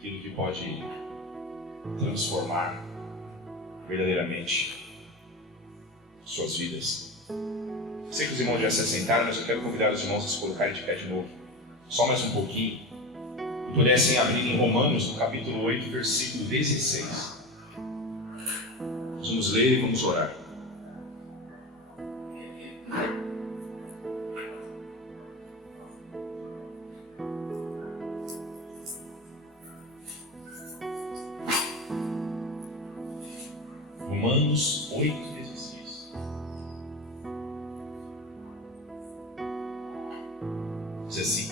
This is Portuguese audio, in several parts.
aquilo que pode transformar verdadeiramente suas vidas. Sei que os irmãos já se assentaram, mas eu quero convidar os irmãos a se colocarem de pé de novo, só mais um pouquinho, e pudessem abrir em Romanos, no capítulo 8, versículo 16. Nós vamos ler e vamos orar. Romanos 8, 16. Diz assim: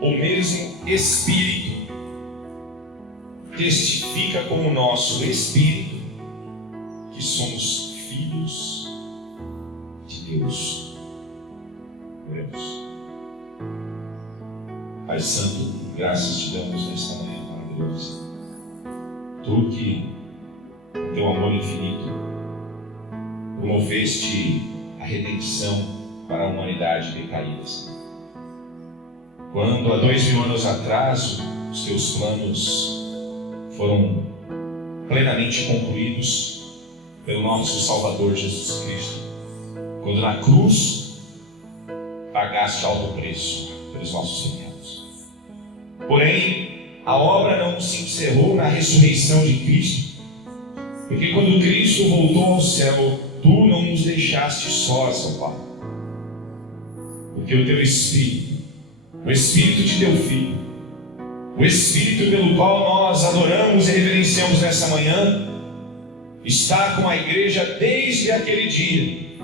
o mesmo Espírito testifica com o nosso Espírito que somos filhos de Deus. Oremos. Pai Santo, graças te damos nesta manhã maravilhosa. Tu que, com teu amor infinito, promoveste a redenção para a humanidade decaída. Quando há 2000 anos atrás os teus planos foram plenamente concluídos pelo nosso Salvador Jesus Cristo, quando na cruz pagaste alto preço pelos nossos pecados. Porém, a obra não se encerrou na ressurreição de Cristo, porque quando Cristo voltou ao céu, tu não nos deixaste sós, ó Pai, porque o teu Espírito, o Espírito de teu Filho, o Espírito pelo qual nós adoramos e reverenciamos nessa manhã, está com a igreja desde aquele dia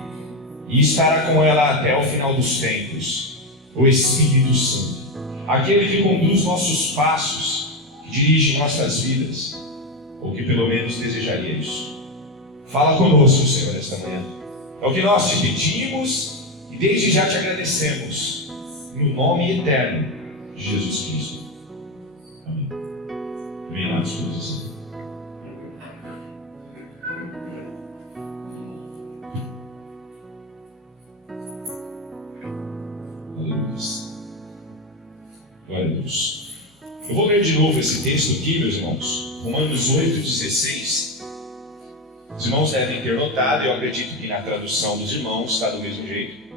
e estará com ela até o final dos tempos. O Espírito Santo, aquele que conduz nossos passos, que dirige nossas vidas, ou que pelo menos desejaria isso. Fala conosco, Senhor, esta manhã. É o que nós te pedimos e desde já te agradecemos, no nome eterno de Jesus Cristo. Amém. Vem lá, Jesus. Aleluia. Glória a Deus. Eu vou ler de novo esse texto aqui, meus irmãos. Romanos 8, 16. Os irmãos devem ter notado, eu acredito que na tradução dos irmãos está do mesmo jeito,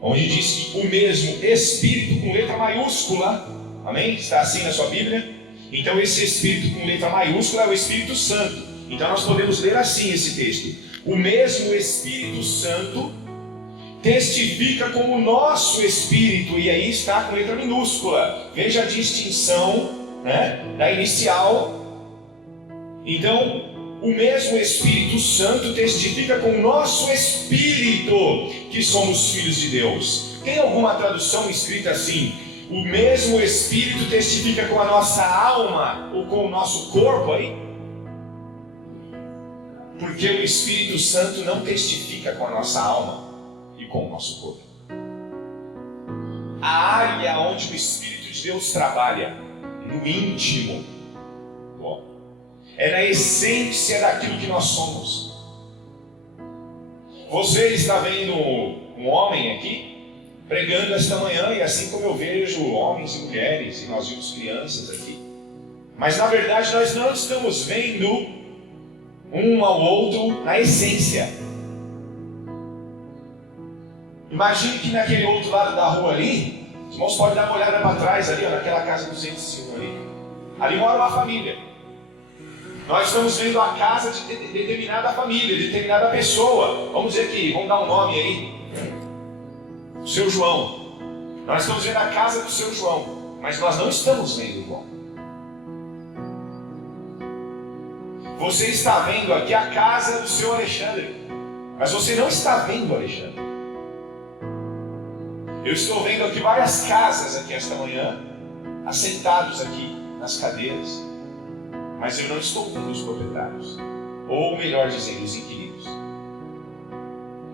onde diz que o mesmo Espírito com letra maiúscula, amém? Está assim na sua Bíblia? Então esse Espírito com letra maiúscula é o Espírito Santo. Então nós podemos ler assim esse texto: o mesmo Espírito Santo testifica com o nosso Espírito, e aí está com letra minúscula. Veja a distinção, né, da inicial. Então, o mesmo Espírito Santo testifica com o nosso Espírito que somos filhos de Deus. Tem alguma tradução escrita assim: o mesmo Espírito testifica com a nossa alma ou com o nosso corpo aí? Porque o Espírito Santo não testifica com a nossa alma e com o nosso corpo. A área onde o Espírito de Deus trabalha, no íntimo, é na essência daquilo que nós somos. Você está vendo um homem aqui pregando esta manhã, e assim como eu vejo homens e mulheres, e nós vimos crianças aqui, mas na verdade nós não estamos vendo um ao outro na essência. Imagine que naquele outro lado da rua ali, os irmãos podem dar uma olhada para trás ali, ó, naquela casa 201 ali. Ali mora uma família. Nós estamos vendo a casa de determinada família, de determinada pessoa. Vamos dizer que, vamos dar um nome aí. O seu João. Nós estamos vendo a casa do seu João, mas nós não estamos vendo o João. Você está vendo aqui a casa do seu Alexandre, mas você não está vendo o Alexandre. Eu estou vendo aqui várias casas aqui esta manhã, assentados aqui nas cadeiras, mas eu não estou vendo os proprietários, ou melhor dizendo, os inquilinos.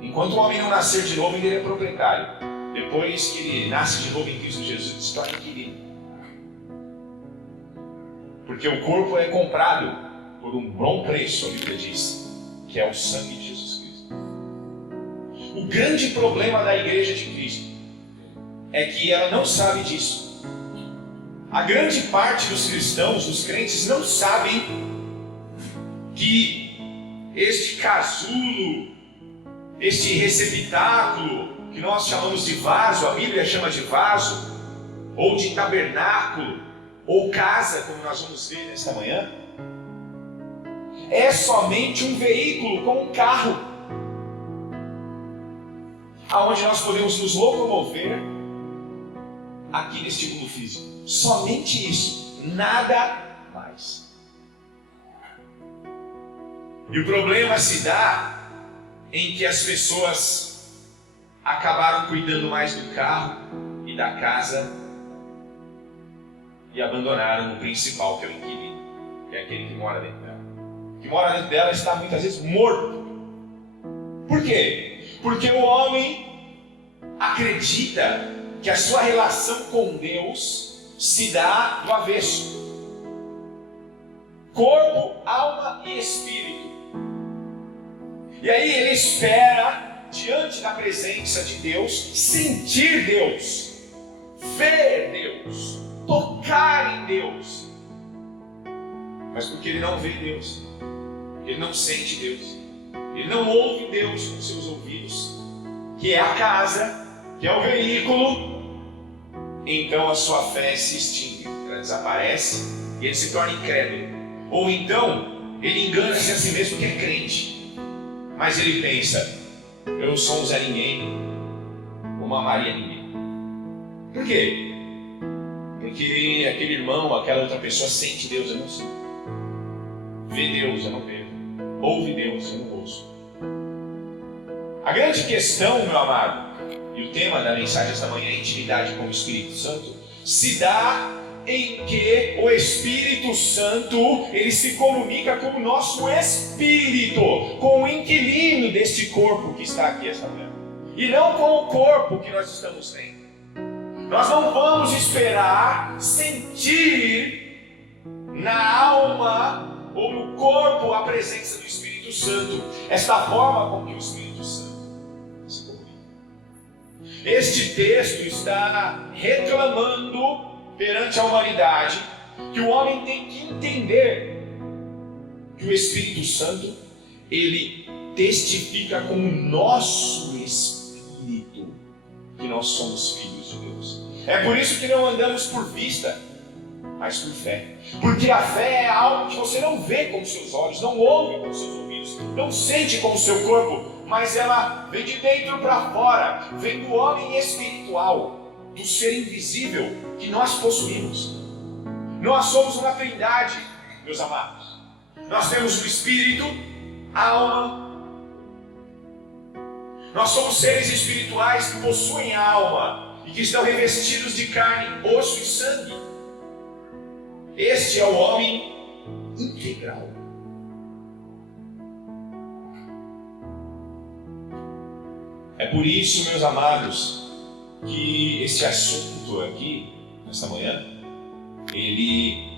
Enquanto o homem não nascer de novo, ele é proprietário. Depois que ele nasce de novo em Cristo Jesus, ele se torna inquilino. Porque o corpo é comprado por um bom preço, a Bíblia diz, que é o sangue de Jesus Cristo. O grande problema da igreja de Cristo é que ela não sabe disso. A grande parte dos cristãos, dos crentes, não sabem que este casulo, este receptáculo, que nós chamamos de vaso, a Bíblia chama de vaso, ou de tabernáculo, ou casa, como nós vamos ver nesta manhã, é somente um veículo, como um carro, aonde nós podemos nos locomover aqui neste mundo físico. Somente isso, nada mais. E o problema se dá em que as pessoas acabaram cuidando mais do carro e da casa e abandonaram o principal, que é o inquilino, que é aquele que mora dentro dela. O que mora dentro dela está muitas vezes morto. Por quê? Porque o homem acredita que a sua relação com Deus se dá do avesso. Corpo, alma e espírito. E aí ele espera, diante da presença de Deus, sentir Deus, ver Deus, tocar em Deus. Mas porque ele não vê Deus, ele não sente Deus, ele não ouve Deus com seus ouvidos, que é a casa, que é o veículo, então a sua fé se extingue, ela desaparece e ele se torna incrédulo. Ou então, ele engana-se a si mesmo que é crente, mas ele pensa, eu sou um Zé Ninguém, uma Maria Ninguém. Por quê? Porque aquele irmão, aquela outra pessoa sente Deus, eu não sinto. Vê Deus, eu não vejo. Ouve Deus, eu não ouço. A grande questão, meu amado, e o tema da mensagem esta manhã é intimidade com o Espírito Santo, se dá em que o Espírito Santo, ele se comunica com o nosso espírito, com o inquilino deste corpo que está aqui esta manhã, e não com o corpo que nós estamos vendo. Nós não vamos esperar sentir na alma ou no corpo a presença do Espírito Santo, esta forma com que o Espírito Santo se comunica. Este texto está reclamando perante a humanidade que o homem tem que entender que o Espírito Santo, ele testifica com o nosso espírito que nós somos filhos de Deus. É por isso que não andamos por vista, mas por fé. Porque a fé é algo que você não vê com os seus olhos, não ouve com os seus ouvidos, não sente com o seu corpo, mas ela vem de dentro para fora, vem do homem espiritual, do ser invisível que nós possuímos. Nós somos uma trindade, meus amados. Nós temos o espírito, a alma. Nós somos seres espirituais que possuem a alma e que estão revestidos de carne, osso e sangue. Este é o homem integral. É por isso, meus amados, que esse assunto aqui, nessa manhã, ele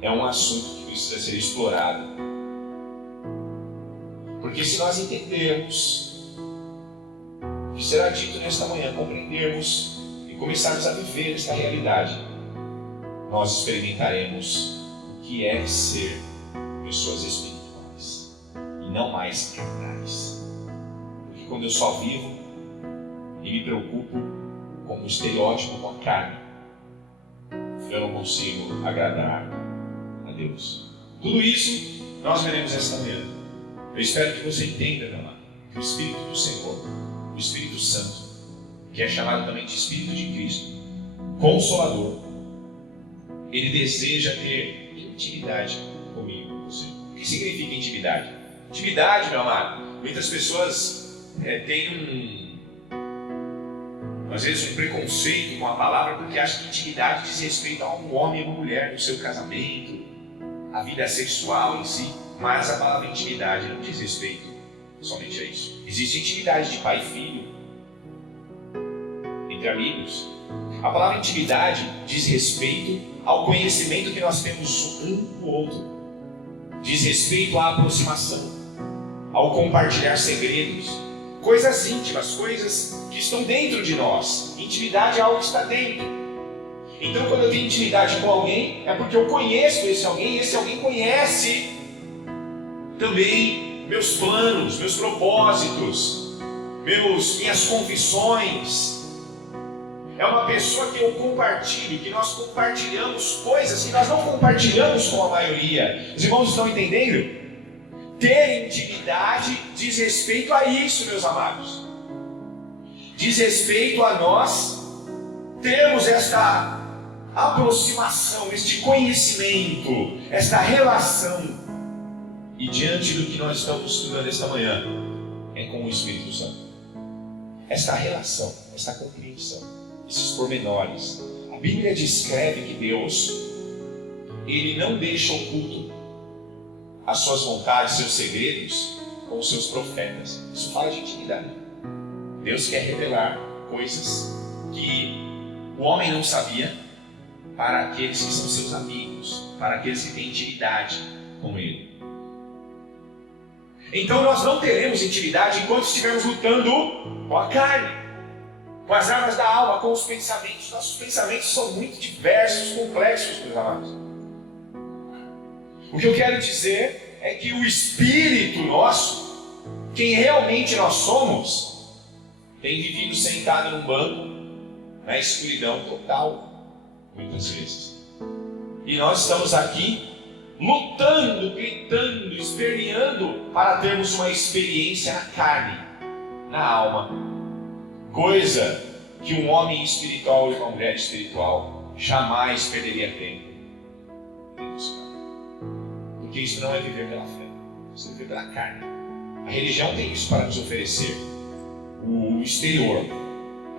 é um assunto que precisa ser explorado. Porque se nós entendermos o que será dito nesta manhã, compreendermos e começarmos a viver esta realidade, nós experimentaremos o que é ser pessoas espirituais e não mais carnais. Porque quando eu só vivo e me preocupo com o estereótipo, com a carne, eu não consigo agradar a Deus. Tudo isso nós veremos esta manhã. Eu espero que você entenda, meu amado, que o Espírito do Senhor, o Espírito Santo, que é chamado também de Espírito de Cristo, Consolador, ele deseja ter intimidade comigo, com você. O que significa intimidade? Intimidade, meu amado, muitas pessoas têm às vezes um preconceito com a palavra, porque acham que intimidade diz respeito a um homem e uma mulher no seu casamento, a vida sexual em si, mas a palavra intimidade não diz respeito somente a isso. Existe intimidade de pai e filho, entre amigos. A palavra intimidade diz respeito ao conhecimento que nós temos um do outro, diz respeito à aproximação, ao compartilhar segredos, coisas íntimas, coisas que estão dentro de nós. Intimidade é algo que está dentro. Então, quando eu tenho intimidade com alguém, é porque eu conheço esse alguém, e esse alguém conhece também meus planos, meus propósitos, minhas convicções. É uma pessoa que eu compartilho, que nós compartilhamos coisas que nós não compartilhamos com a maioria. Os irmãos estão entendendo? Ter intimidade diz respeito a isso, meus amados. Diz respeito a nós termos esta aproximação, este conhecimento, esta relação. E diante do que nós estamos estudando esta manhã, é com o Espírito Santo. Esta relação, esta compreensão, esses pormenores. A Bíblia descreve que Deus, Ele não deixa oculto as suas vontades, seus segredos, com os seus profetas. Isso fala de intimidade. Deus quer revelar coisas que o homem não sabia para aqueles que são seus amigos, para aqueles que têm intimidade com Ele. Então nós não teremos intimidade enquanto estivermos lutando com a carne, com as armas da alma, com os pensamentos. Nossos pensamentos são muito diversos, complexos, meus amados. O que eu quero dizer é que o Espírito nosso, quem realmente nós somos, tem vivido sentado num banco, na escuridão total, muitas vezes. E nós estamos aqui lutando, gritando, esperneando para termos uma experiência na carne, na alma. Coisa que um homem espiritual e uma mulher espiritual jamais perderia tempo em buscar. Porque isso não é viver pela fé, isso é viver pela carne. A religião tem isso para nos oferecer. O exterior,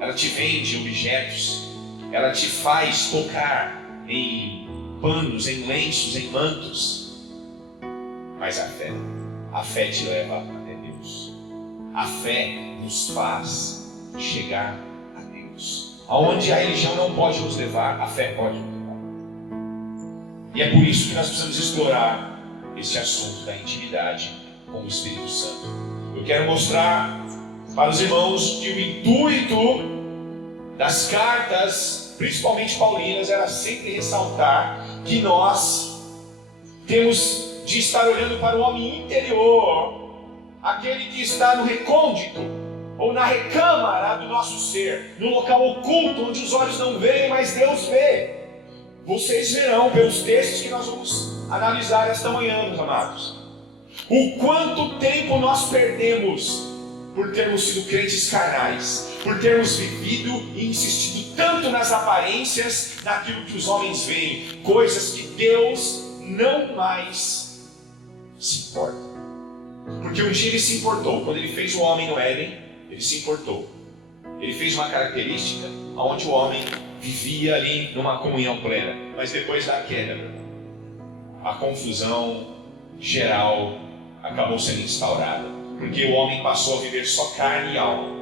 ela te vende objetos, ela te faz tocar em panos, em lenços, em mantos. Mas a fé te leva até Deus. A fé nos faz chegar a Deus. Aonde a religião não pode nos levar, a fé pode nos levar. E é por isso que nós precisamos explorar esse assunto da intimidade com o Espírito Santo. Eu quero mostrar para os irmãos que o intuito das cartas, principalmente paulinas, era sempre ressaltar que nós temos de estar olhando para o homem interior, aquele que está no recôndito ou na recâmara do nosso ser, no local oculto onde os olhos não veem, mas Deus vê. Vocês verão pelos textos que nós vamos analisar esta manhã, meus amados, o quanto tempo nós perdemos por termos sido crentes carnais, por termos vivido e insistido tanto nas aparências, naquilo que os homens veem, coisas que Deus não mais se importa. Porque um dia Ele se importou, quando Ele fez o homem no Éden, Ele se importou. Ele fez uma característica onde o homem vivia ali numa comunhão plena, mas depois da queda, a confusão geral acabou sendo instaurada. Porque o homem passou a viver só carne e alma,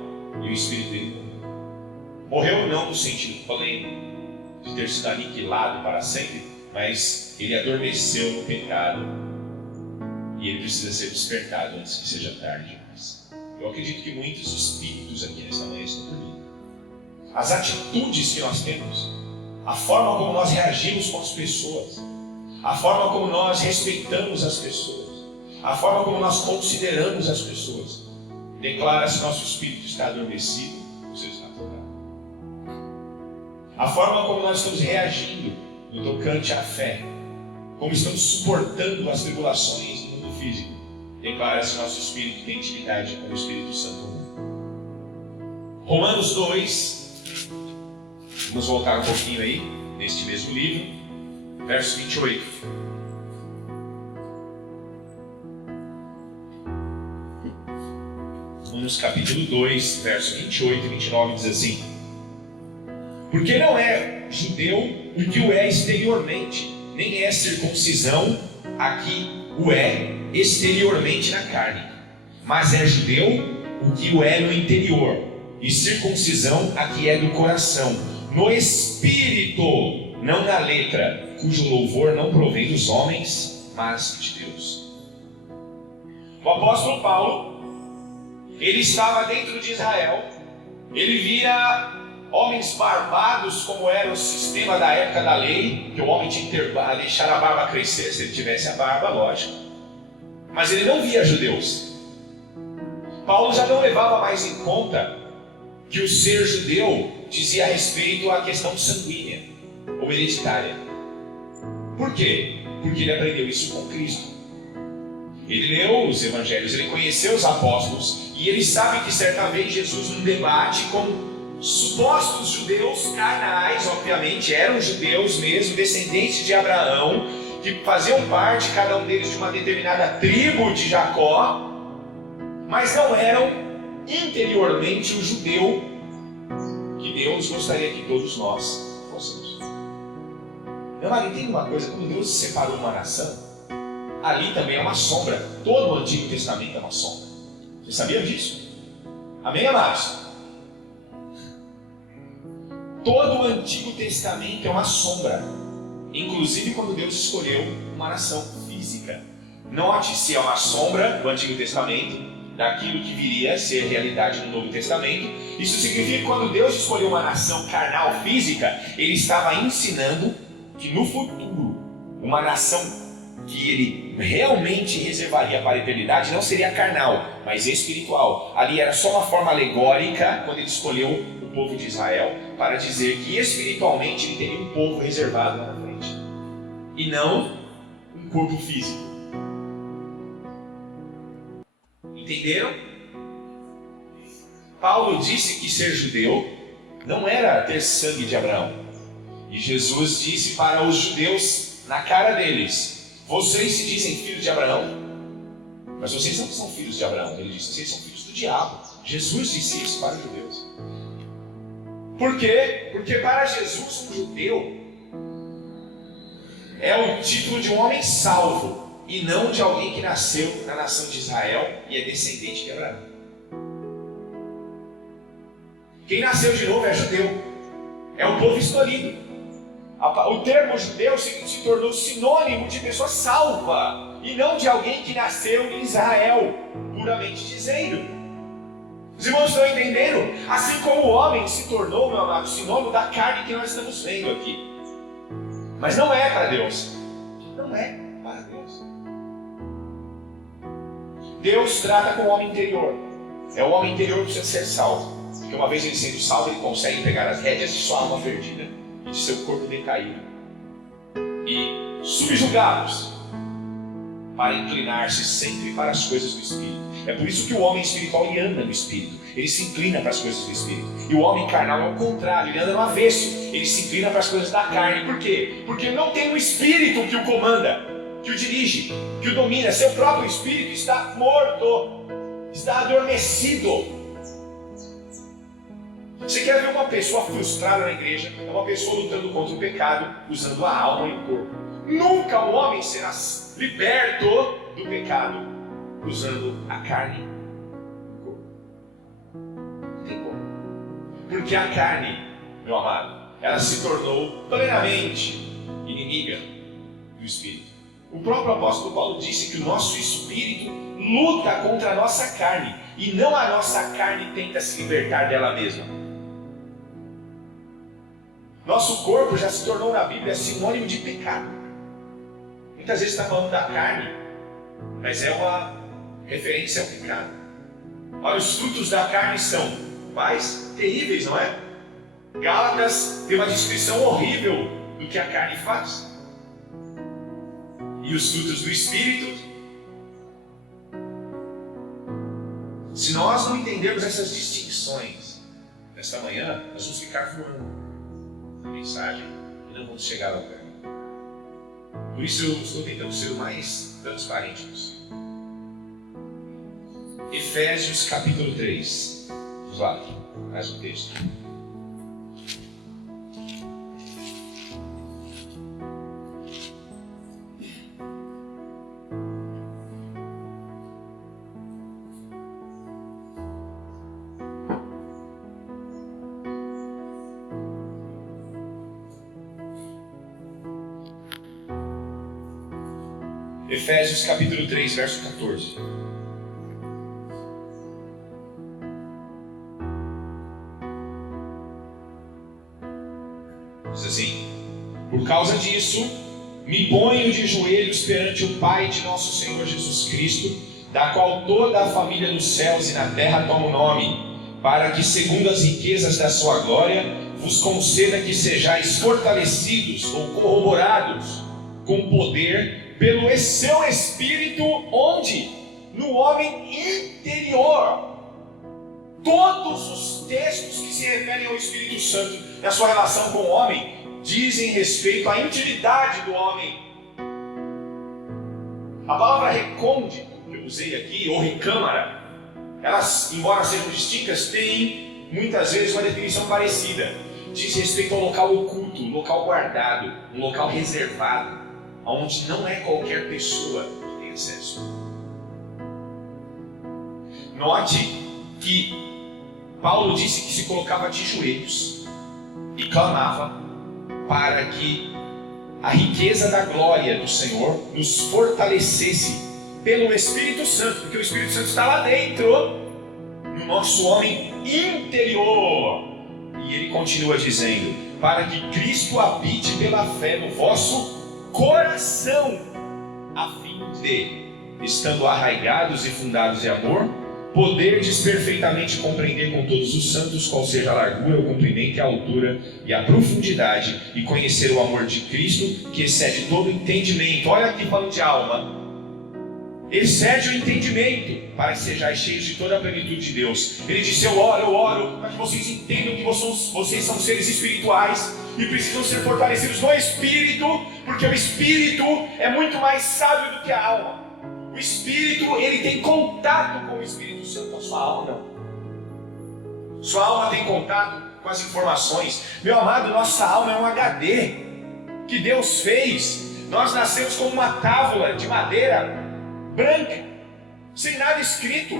e o espírito dele morreu não no sentido pleno de ter sido aniquilado para sempre, mas ele adormeceu no pecado e ele precisa ser despertado antes que seja tarde demais. Eu acredito que muitos espíritos aqui nesta manhã estão dormindo. As atitudes que nós temos, a forma como nós reagimos com as pessoas, a forma como nós respeitamos as pessoas, a forma como nós consideramos as pessoas, declara se nosso espírito está adormecido ou se está acordado. A forma como nós estamos reagindo no tocante à fé, como estamos suportando as tribulações no mundo físico, declara se nosso espírito tem intimidade com o Espírito Santo. Romanos 2, vamos voltar um pouquinho aí, neste mesmo livro, verso 28. Romanos capítulo 2, verso 28 e 29 diz assim: porque não é judeu o que o é exteriormente, nem é circuncisão a que o é exteriormente na carne, mas é judeu o que o é no interior, e circuncisão a que é do coração, no espírito, não na letra, cujo louvor não provém dos homens, mas de Deus. O apóstolo Paulo, ele estava dentro de Israel, ele via homens barbados, como era o sistema da época da lei, que o homem tinha que deixar a barba crescer, se ele tivesse a barba, lógico. Mas ele não via judeus. Paulo já não levava mais em conta que o ser judeu dizia a respeito à questão sanguínea ou hereditária. Por quê? Porque ele aprendeu isso com Cristo. Ele leu os evangelhos, ele conheceu os apóstolos, e ele sabe que certa vez Jesus, num debate com supostos judeus carnais, obviamente eram judeus mesmo, descendentes de Abraão, que faziam parte, cada um deles, de uma determinada tribo de Jacó, mas não eram interiormente o judeu que Deus gostaria que todos nós fôssemos. Meu marido, entende uma coisa? Quando Deus separou uma nação, ali também é uma sombra. Todo o Antigo Testamento é uma sombra. Você sabia disso? Amém, amados? Todo o Antigo Testamento é uma sombra. Inclusive quando Deus escolheu uma nação física. Note se é uma sombra do Antigo Testamento daquilo que viria a ser realidade no Novo Testamento. Isso significa que quando Deus escolheu uma nação carnal física, Ele estava ensinando que no futuro, uma nação que Ele realmente reservaria para a eternidade não seria carnal, mas espiritual. Ali era só uma forma alegórica, quando Ele escolheu o povo de Israel, para dizer que espiritualmente Ele teria um povo reservado lá na frente, e não um corpo físico. Entenderam? Paulo disse que ser judeu não era ter sangue de Abraão. E Jesus disse para os judeus, na cara deles: vocês se dizem filhos de Abraão, mas vocês não são filhos de Abraão. Ele disse: vocês são filhos do diabo. Jesus disse isso para os judeus. Por quê? Porque para Jesus, um judeu é o título de um homem salvo, e não de alguém que nasceu na nação de Israel e é descendente de Abraão. Quem nasceu de novo é judeu, é o povo escolhido. O termo judeu se tornou sinônimo de pessoa salva, e não de alguém que nasceu em Israel, puramente dizendo. Os irmãos estão entendendo? Assim como o homem se tornou, meu amado, sinônimo da carne que nós estamos vendo aqui. Mas não é para Deus. Não é para Deus. Deus trata com o homem interior. É o homem interior que precisa ser salvo. Porque uma vez ele sendo salvo, ele consegue pegar as rédeas de sua alma perdida e de seu corpo decaído e subjugá-los para inclinar-se sempre para as coisas do Espírito. É por isso que o homem espiritual ele anda no Espírito. Ele se inclina para as coisas do Espírito. E o homem carnal é o contrário, ele anda no avesso. Ele se inclina para as coisas da carne. Por quê? Porque não tem o Espírito que o comanda, que o dirige, que o domina. Seu próprio Espírito está morto, está adormecido. Você quer ver uma pessoa frustrada na igreja? É uma pessoa lutando contra o pecado, usando a alma e o corpo. Nunca o homem será liberto do pecado, usando a carne e o corpo. Não tem como. Porque a carne, meu amado, ela se tornou plenamente inimiga do Espírito. O próprio apóstolo Paulo disse que o nosso Espírito luta contra a nossa carne, e não a nossa carne tenta se libertar dela mesma. Nosso corpo já se tornou na Bíblia sinônimo de pecado. Muitas vezes está falando da carne, mas é uma referência ao pecado. Olha, os frutos da carne são quais? Terríveis, não é? Gálatas tem uma descrição horrível do que a carne faz. E os frutos do Espírito. Se nós não entendermos essas distinções nesta manhã, nós vamos ficar voando a mensagem e não vamos chegar ao lugar. Por isso eu estou tentando ser o mais transparente possível. Efésios capítulo 3. Vamos lá, mais um texto. Efésios capítulo 3, verso 14. Diz assim: por causa disso, me ponho de joelhos perante o Pai de nosso Senhor Jesus Cristo, da qual toda a família dos céus e na terra toma o nome, para que, segundo as riquezas da sua glória, vos conceda que sejais fortalecidos ou corroborados com poder pelo seu Espírito, onde? No homem interior. Todos os textos que se referem ao Espírito Santo na sua relação com o homem dizem respeito à intimidade do homem. A palavra recôndito que eu usei aqui, ou recâmara, elas, embora sejam distintas, têm muitas vezes uma definição parecida. Diz respeito ao local oculto, um local guardado, um local reservado, onde não é qualquer pessoa que tem acesso. Note que Paulo disse que se colocava de joelhos e clamava para que a riqueza da glória do Senhor nos fortalecesse pelo Espírito Santo, porque o Espírito Santo está lá dentro, no nosso homem interior. E ele continua dizendo: para que Cristo habite pela fé no vosso coração, a fim de, estando arraigados e fundados em amor, poderdes perfeitamente compreender com todos os santos qual seja a largura, o comprimento, a altura e a profundidade, e conhecer o amor de Cristo, que excede todo entendimento. Olha aqui falando de alma. Excede o entendimento, para que sejais cheios de toda a plenitude de Deus. Ele disse: eu oro para que vocês entendam que vocês são seres espirituais e precisam ser fortalecidos no Espírito, porque o Espírito é muito mais sábio do que a alma. O Espírito, ele tem contato com o Espírito Santo. A sua alma não. Sua alma tem contato com as informações. Meu amado, nossa alma é um HD que Deus fez. Nós nascemos como uma tábua de madeira branca, sem nada escrito.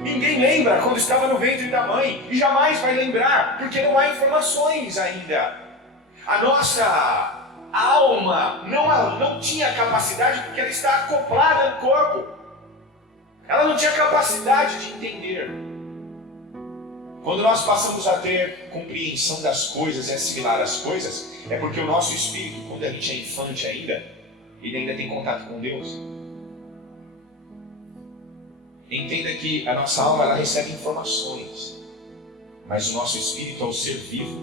Ninguém lembra quando estava no ventre da mãe, e jamais vai lembrar, porque não há informações ainda. A nossa alma não tinha capacidade, porque ela está acoplada no corpo. Ela não tinha capacidade de entender. Quando nós passamos a ter compreensão das coisas e assimilar as coisas, é porque o nosso espírito, quando a gente é infante ainda, ele ainda tem contato com Deus. Entenda que a nossa alma, ela recebe informações, mas o nosso espírito é o ser vivo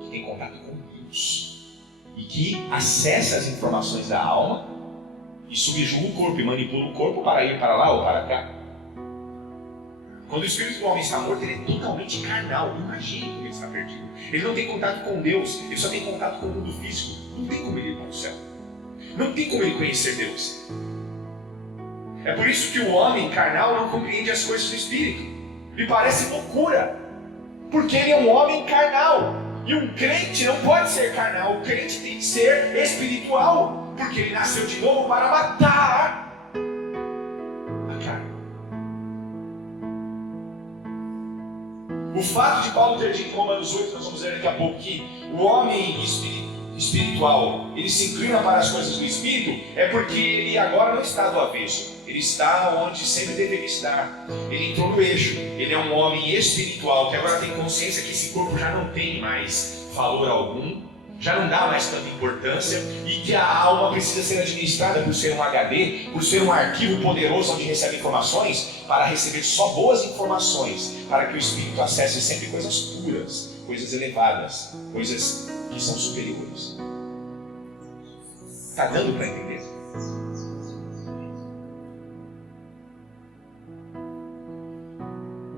que tem contato com Deus e que acessa as informações da alma e subjuga o corpo e manipula o corpo para ir para lá ou para cá. Quando o espírito do homem está morto, ele é totalmente carnal. Imagine como ele está perdido. Ele não tem contato com Deus, ele só tem contato com o mundo físico. Não tem como ele ir para o céu. Não tem como ele conhecer Deus. É por isso que o homem carnal não compreende as coisas do Espírito. Lhe parece loucura, porque ele é um homem carnal. E um crente não pode ser carnal. O crente tem que ser espiritual, porque ele nasceu de novo para matar a carne. O fato de Paulo ter dito em Romanos 8, nós vamos ver daqui a pouco, que o homem espiritual, ele se inclina para as coisas do Espírito, é porque ele agora não está do avesso. Ele está onde sempre deveria estar. Ele entrou no eixo. Ele é um homem espiritual que agora tem consciência que esse corpo já não tem mais valor algum, já não dá mais tanta importância, e que a alma precisa ser administrada por ser um HD, por ser um arquivo poderoso onde recebe informações, para receber só boas informações, para que o espírito acesse sempre coisas puras, coisas elevadas, coisas que são superiores. Está dando para entender?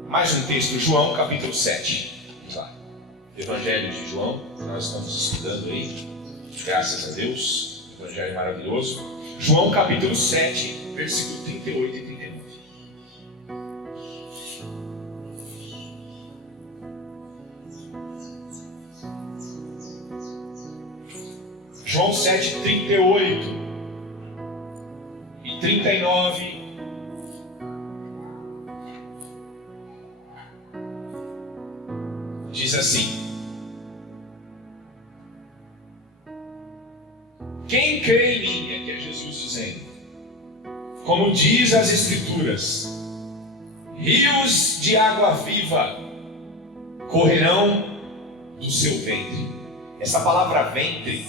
Mais um texto, João capítulo 7. Vamos lá. Evangelho de João, nós estamos estudando aí, graças a Deus, Evangelho maravilhoso. João capítulo 7, versículo 38 e 39. João 7, 38 e 39. Diz assim: quem crê em mim, aqui é Jesus dizendo, como diz as Escrituras, rios de água viva correrão do seu ventre. Essa palavra ventre,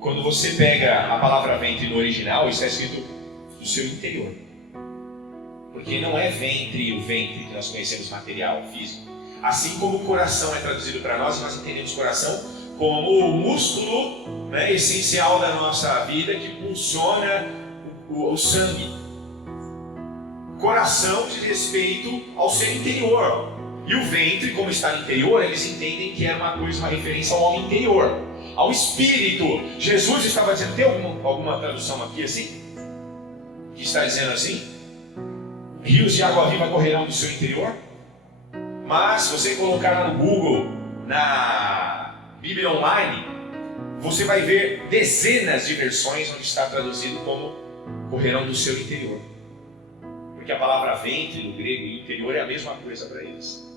quando você pega a palavra ventre no original, isso é escrito do seu interior. Porque não é ventre, o ventre que nós conhecemos material, físico. Assim como o coração é traduzido para nós entendemos coração como o músculo, né, essencial da nossa vida, que funciona o sangue. Coração diz respeito ao seu interior. E o ventre, como está no interior, eles entendem que é uma coisa, uma referência ao homem interior, ao espírito. Jesus estava dizendo, tem alguma tradução aqui assim? Que está dizendo assim? Rios de água viva correrão do seu interior? Mas se você colocar lá no Google, na Bíblia Online, você vai ver dezenas de versões onde está traduzido como correrão do seu interior. Porque a palavra ventre no grego e interior é a mesma coisa para eles.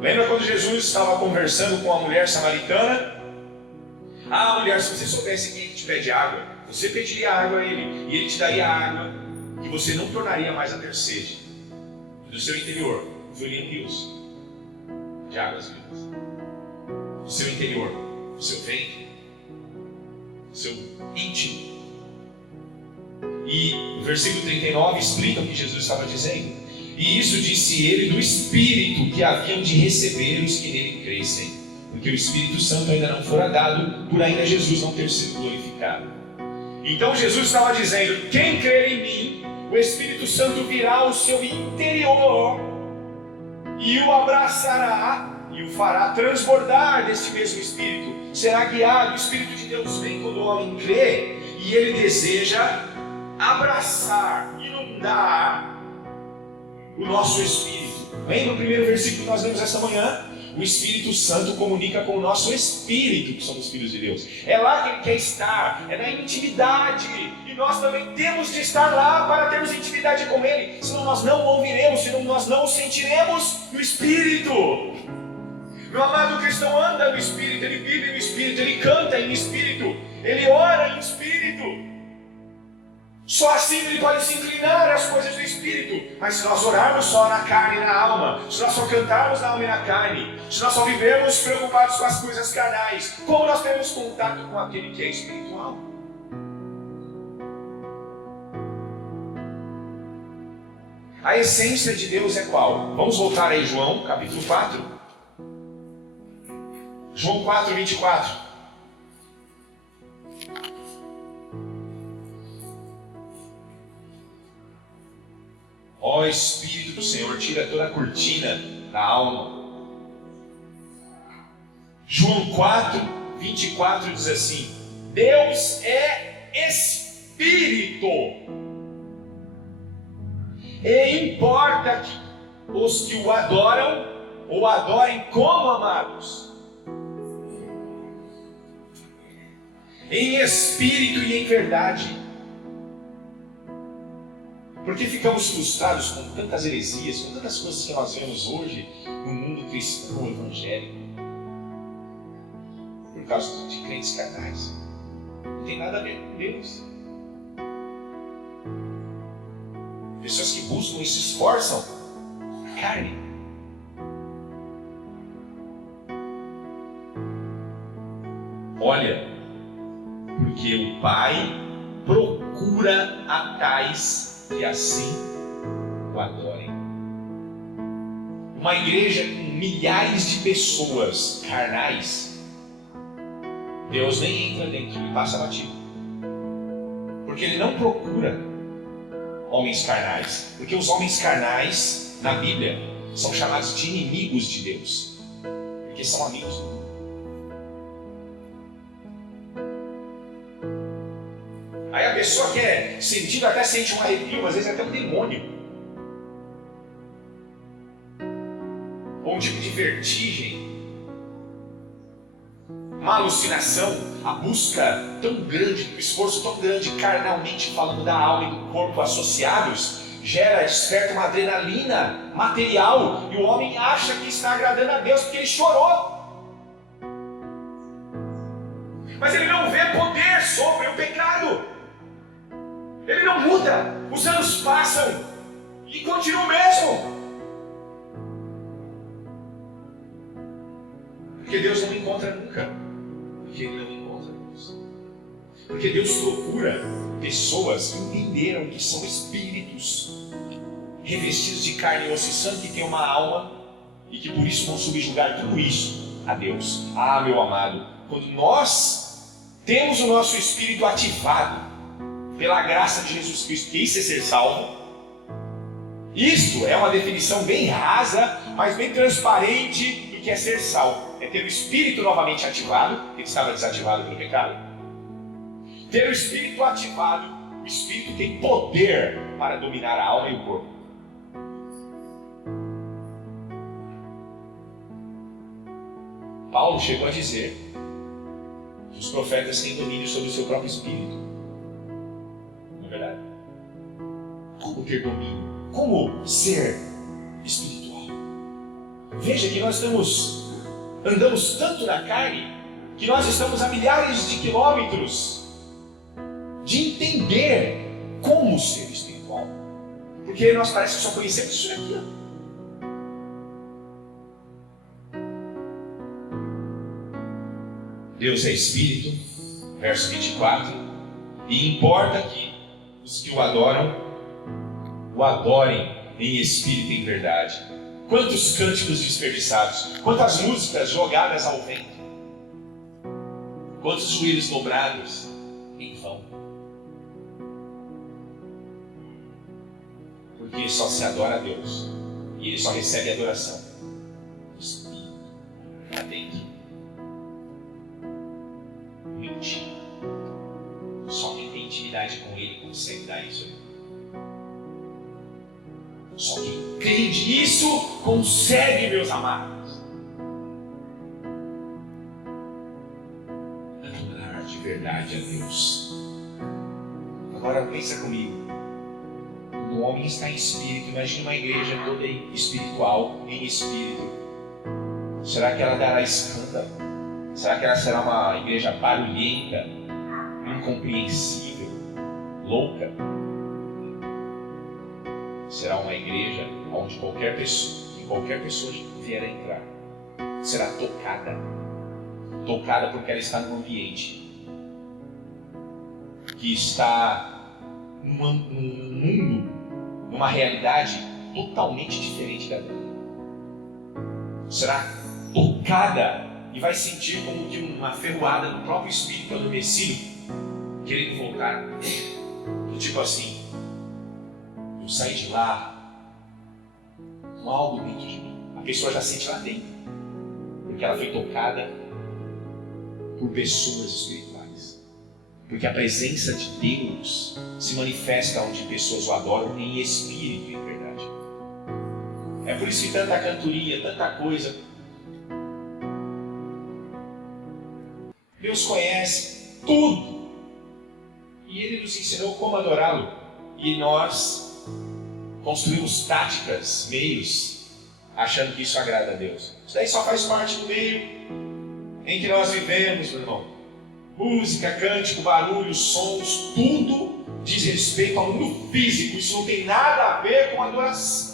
Lembra quando Jesus estava conversando com a mulher samaritana? Ah, mulher, se você soubesse quem te pede água, você pediria água a ele, e ele te daria água, e você não tornaria mais a ter sede. Do seu interior fluiriam rios de águas vivas. Do seu interior, do seu ventre, do seu íntimo. E o versículo 39 explica o que Jesus estava dizendo. E isso disse ele do Espírito que haviam de receber os que nele crescem, porque o Espírito Santo ainda não fora dado, por ainda Jesus não ter sido glorificado. Então Jesus estava dizendo, quem crer em mim, o Espírito Santo virá ao seu interior e o abraçará e o fará transbordar desse mesmo Espírito. Será guiado, o Espírito de Deus vem quando o homem crê e ele deseja abraçar, inundar o nosso espírito. Lembra o primeiro versículo que nós lemos esta manhã? O Espírito Santo comunica com o nosso espírito, que somos filhos de Deus. É lá que Ele quer estar, é na intimidade. E nós também temos de estar lá para termos intimidade com Ele. Senão nós não o ouviremos, senão nós não o sentiremos no Espírito. Meu amado cristão anda no Espírito, ele vive no Espírito, ele canta em Espírito, ele ora em Espírito. Só assim ele pode se inclinar às coisas do Espírito. Mas se nós orarmos só na carne e na alma, se nós só cantarmos na alma e na carne, se nós só vivermos preocupados com as coisas carnais, como nós temos contato com aquele que é espiritual? A essência de Deus é qual? Vamos voltar aí, João, capítulo 4. João 4, 24. Ó Espírito do Senhor, tira toda a cortina da alma. João 4, 24 diz assim: Deus é Espírito, e importa que os que o adoram, o adorem como amados, em espírito e em verdade. Porque ficamos frustrados com tantas heresias, com tantas coisas que nós vemos hoje no mundo cristão evangélico, por causa de crentes carnais. Não tem nada a ver com Deus. Pessoas que buscam e se esforçam na carne. Olha, porque o Pai procura a tais que assim o adorem. Uma igreja com milhares de pessoas carnais, Deus nem entra dentro e passa batido. Porque Ele não procura homens carnais. Porque os homens carnais, na Bíblia, são chamados de inimigos de Deus. Porque são amigos do mundo. Aí a pessoa quer sentir, até sente um arrepio, às vezes até um demônio. Ou um tipo de vertigem. Uma alucinação, a busca tão grande, o esforço tão grande, carnalmente falando da alma e do corpo associados, desperta uma adrenalina material, e o homem acha que está agradando a Deus porque ele chorou. Mas ele não vê poder sobre o pecado. Ele não muda, os anos passam e continua o mesmo. Porque Deus não encontra nunca. Porque Ele não encontra Deus. Porque Deus procura pessoas que entenderam que são espíritos revestidos de carne e osso e sangue, que têm uma alma e que por isso vão subjugar tudo isso a Deus. Ah, meu amado, quando nós temos o nosso espírito ativado pela graça de Jesus Cristo, que isso é ser salvo, isto é uma definição bem rasa, mas bem transparente do que é ser salvo. É ter o espírito novamente ativado, que estava desativado pelo pecado. Ter o espírito ativado, o espírito tem poder para dominar a alma e o corpo. Paulo chegou a dizer que os profetas têm domínio sobre o seu próprio espírito. Não é verdade? Como ter domínio? Como ser espiritual? Veja que nós andamos tanto na carne que nós estamos a milhares de quilômetros de entender como ser espiritual. Porque nós parece que só conhecemos isso aqui. Deus é Espírito, verso 24, e importa que os que o adoram, o adorem em espírito e em verdade. Quantos cânticos desperdiçados, quantas músicas jogadas ao vento, quantos joelhos dobrados em vão. Porque só se adora a Deus, e Ele só recebe adoração do Espírito lá dentro. Só quem tem intimidade com Ele consegue dar isso. Só quem entende isso consegue, meus amados, adorar de verdade a Deus. Agora pensa comigo. O homem está em espírito. Imagina uma igreja toda espiritual, em espírito. Será que ela dará escândalo? Será que ela será uma igreja barulhenta, incompreensível, louca? Será uma igreja onde qualquer pessoa vier a entrar, será tocada porque ela está num ambiente que está num mundo, numa realidade totalmente diferente da dela. Será tocada e vai sentir como que uma ferroada do próprio espírito adormecido, querendo voltar. Tipo assim, eu saí de lá com algo dentro de mim. A pessoa já sente lá dentro, porque ela foi tocada por pessoas espirituais. Porque a presença de Deus se manifesta onde pessoas o adoram em espírito e em verdade. É por isso que tanta cantoria, tanta coisa. Deus conhece tudo e Ele nos ensinou como adorá-lo, e nós construímos táticas, meios, achando que isso agrada a Deus. Isso daí só faz parte do meio em que nós vivemos, meu irmão. Música, cântico, barulho, sons, tudo diz respeito ao mundo físico. Isso não tem nada a ver com adoração.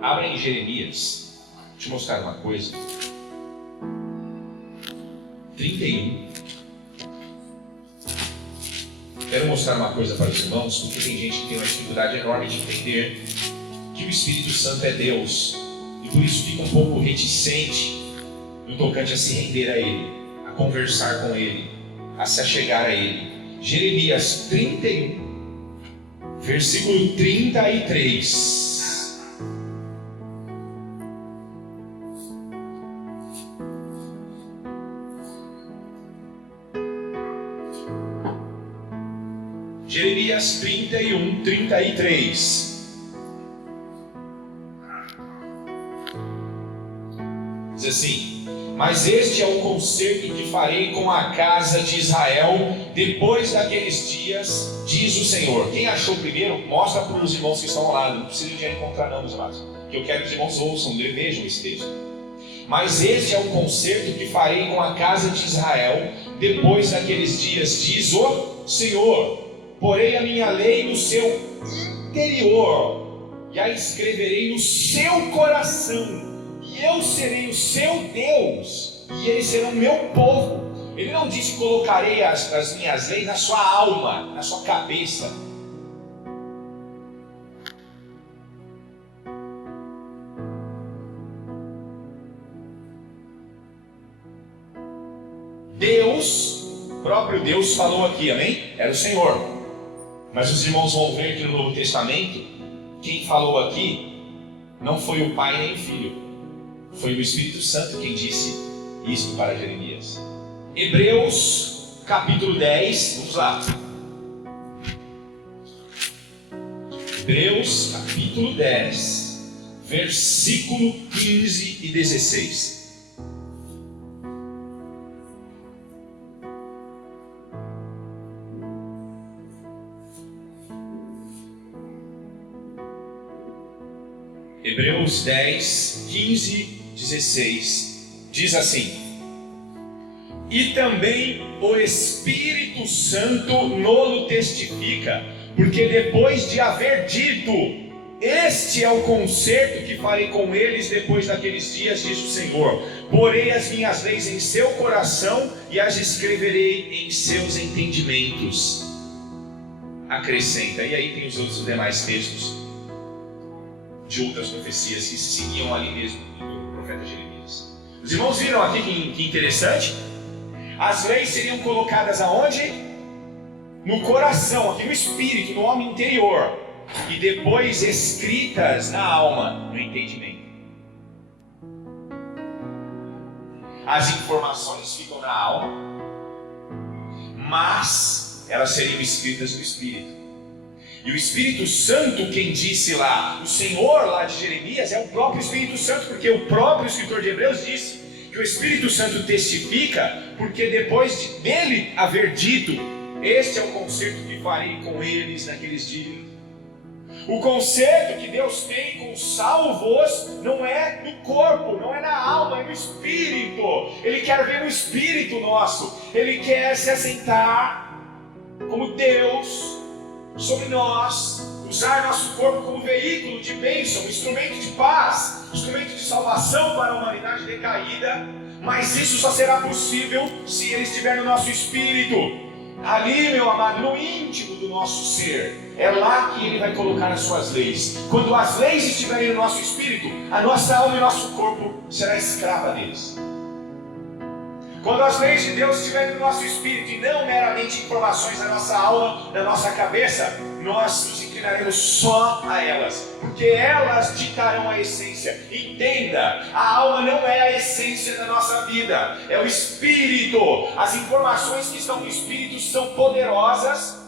Abra em Jeremias, deixa eu te mostrar uma coisa. 31. Quero mostrar uma coisa para os irmãos, porque tem gente que tem uma dificuldade enorme de entender que o Espírito Santo é Deus, e por isso fica um pouco reticente no tocante a se render a Ele, a conversar com Ele, a se achegar a Ele. Jeremias 31, versículo 33. Jeremias 31, 33. Diz assim: mas este é o concerto que farei com a casa de Israel depois daqueles dias, diz o Senhor. Quem achou primeiro, mostra para os irmãos que estão ao lado. Não precisa de encontrar não, meus amados, que eu quero que os irmãos ouçam, vejam esse texto. Mas este é o concerto que farei com a casa de Israel depois daqueles dias, diz o Senhor. porei a minha lei no seu interior e a escreverei no seu coração, e eu serei o seu Deus e eles serão meu povo. Ele não disse: colocarei as minhas leis na sua alma, na sua cabeça. Deus, próprio Deus falou aqui, amém? Era o Senhor. Mas os irmãos vão ver que no Novo Testamento, quem falou aqui não foi o Pai nem o Filho, foi o Espírito Santo quem disse isso para Jeremias. Hebreus capítulo 10, vamos lá. Hebreus capítulo 10, versículo 15 e 16. Hebreus 10, 15, 16, diz assim: e também o Espírito Santo nolo testifica, porque depois de haver dito: este é o concerto que farei com eles depois daqueles dias, diz o Senhor, porei as minhas leis em seu coração e as escreverei em seus entendimentos. Acrescenta, e aí tem os outros demais textos de outras profecias que se seguiam ali mesmo do profeta Jeremias. Os irmãos viram aqui que interessante? As leis seriam colocadas aonde? No coração, aqui no espírito, no homem interior, e depois escritas na alma, no entendimento. As informações ficam na alma, mas elas seriam escritas no espírito. E o Espírito Santo, quem disse lá, o Senhor lá de Jeremias, é o próprio Espírito Santo, porque o próprio escritor de Hebreus disse que o Espírito Santo testifica, porque depois dele haver dito: este é o concerto que farei com eles naqueles dias. O concerto que Deus tem com os salvos não é no corpo, não é na alma, é no espírito. Ele quer ver no espírito nosso, ele quer se assentar como Deus sobre nós, usar nosso corpo como veículo de bênção, instrumento de paz, instrumento de salvação para a humanidade decaída. Mas isso só será possível se ele estiver no nosso espírito, ali, meu amado, no íntimo do nosso ser. É lá que ele vai colocar as suas leis. Quando as leis estiverem no nosso espírito, a nossa alma e o nosso corpo será escrava deles. Quando as leis de Deus estiverem no nosso espírito e não meramente informações da nossa alma, da nossa cabeça, nós nos inclinaremos só a elas, porque elas ditarão a essência. Entenda, a alma não é a essência da nossa vida, é o espírito. As informações que estão no espírito são poderosas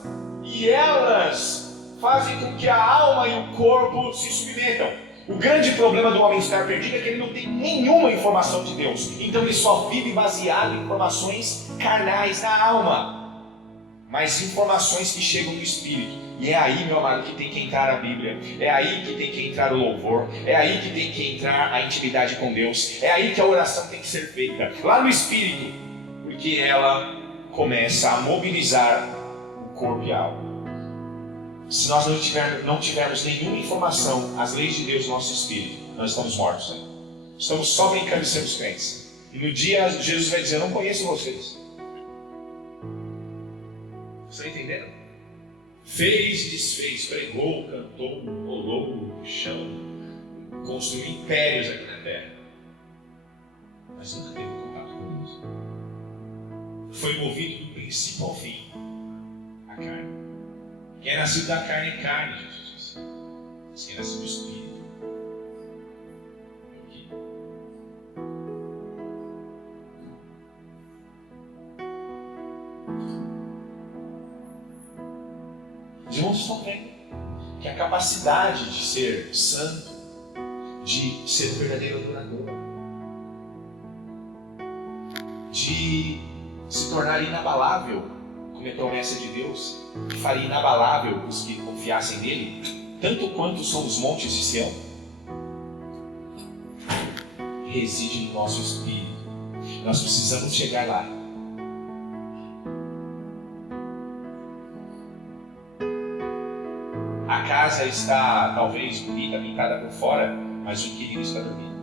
e elas fazem com que a alma e o corpo se submetam. O grande problema do homem estar perdido é que ele não tem nenhuma informação de Deus. Então ele só vive baseado em informações carnais na alma, mas informações que chegam do Espírito. E é aí, meu amado, que tem que entrar a Bíblia. É aí que tem que entrar o louvor. É aí que tem que entrar a intimidade com Deus. É aí que a oração tem que ser feita, lá no Espírito, porque ela começa a mobilizar o corpo e a alma. Se nós não tivermos nenhuma informação, as leis de Deus no nosso espírito, nós estamos mortos, né? Estamos só brincando de sermos crentes. E no dia Jesus vai dizer: eu não conheço vocês. Você está entendendo? Fez e desfez, pregou, cantou, rolou, chão, construiu impérios aqui na terra, mas nunca teve contato com Deus. Foi movido do princípio ao fim a carne. Quem é nascido da carne é carne, Jesus disse. Mas quem é nascido do Espírito é o quê? Os irmãos estão vendo que a capacidade de ser santo, de ser verdadeiro adorador, de se tornar inabalável, como é promessa de Deus, que faria inabalável os que confiassem nele, tanto quanto são os montes de Sião, reside no nosso espírito. Nós precisamos chegar lá. A casa está talvez bonita, pintada por fora, mas o inquilino está dormindo.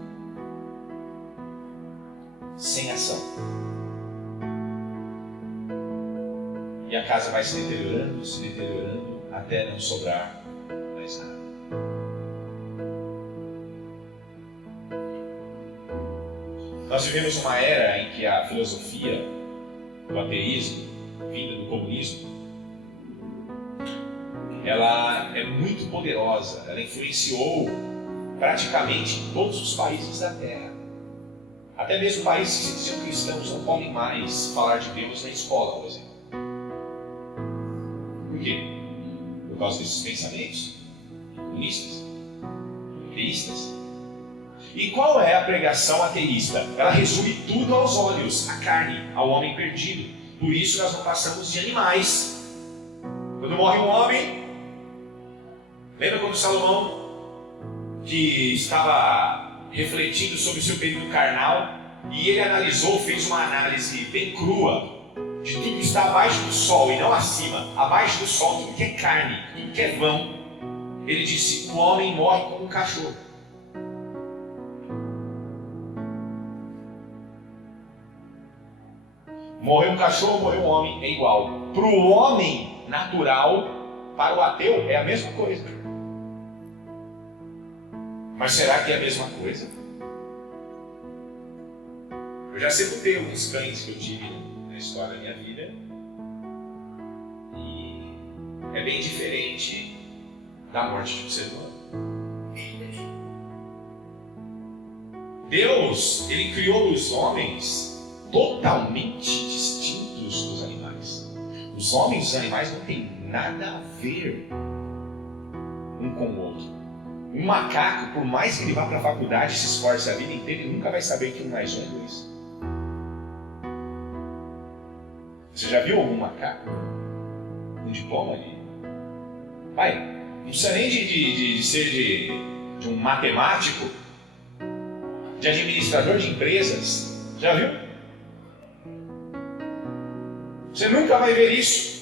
Sem ação. E a casa vai se deteriorando, até não sobrar mais nada. Nós vivemos uma era em que a filosofia do ateísmo, vinda do comunismo, ela é muito poderosa. Ela influenciou praticamente todos os países da Terra. Até mesmo países que se diziam cristãos não podem mais falar de Deus na escola, por exemplo. Por quê? Por causa desses pensamentos comunistas, ateístas. E qual é a pregação ateísta? Ela resume tudo aos olhos, à carne, ao homem perdido. Por isso nós não passamos de animais. Quando morre um homem, lembra quando Salomão, que estava refletindo sobre o seu período carnal, e ele analisou, fez uma análise bem crua de tudo que está abaixo do sol e não acima, abaixo do sol, tudo que é carne, tudo que é vão. Ele disse: o homem morre como um cachorro. Morreu um cachorro, morreu um homem, é igual. Para o homem natural, para o ateu, é a mesma coisa. Mas será que é a mesma coisa? Eu já sepultei alguns cães que eu tive na história da minha vida. E é bem diferente da morte de um ser humano. Deus, Ele criou os homens totalmente distintos dos animais. Os homens e os animais não têm nada a ver um com o outro. Um macaco, por mais que ele vá para a faculdade e se esforce a vida inteira, ele nunca vai saber que 1 mais 1 é 2. Você já viu algum macaco? Um diploma ali? Pai, não precisa nem de ser de um matemático, de administrador de empresas. Já viu? Você nunca vai ver isso.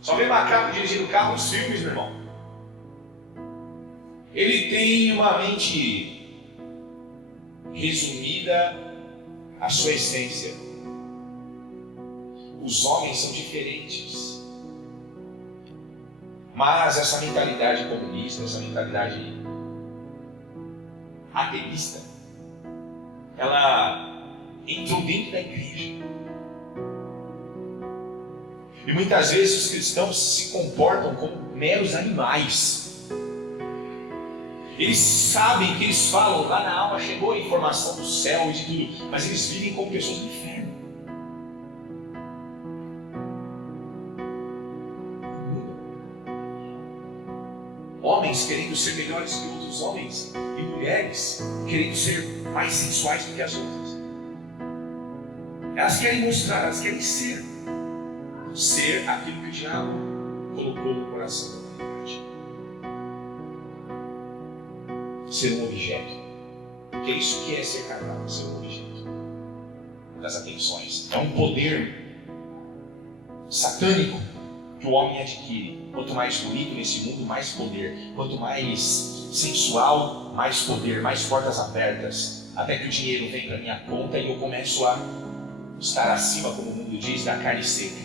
Só vê macaco dirigindo carro nos filmes, meu irmão. Ele tem uma mente resumida à sua essência. Os homens são diferentes. Mas essa mentalidade comunista, essa mentalidade ateísta, ela entrou dentro da igreja. E muitas vezes os cristãos se comportam como meros animais. Eles sabem que eles falam, lá na alma chegou a informação do céu e de tudo, mas eles vivem como pessoas do inferno. Homens querendo ser melhores que outros homens, e mulheres querendo ser mais sensuais do que as outras. Elas querem mostrar, elas querem ser aquilo que o diabo colocou no coração da humanidade. Ser um objeto. Porque é isso que é ser carnal, ser um objeto das atenções. É um poder satânico que o homem adquire. Quanto mais bonito nesse mundo, mais poder. Quanto mais sensual, mais poder, mais portas abertas. Até que o dinheiro vem para minha conta e eu começo a estar acima, como o mundo diz, da carne seca.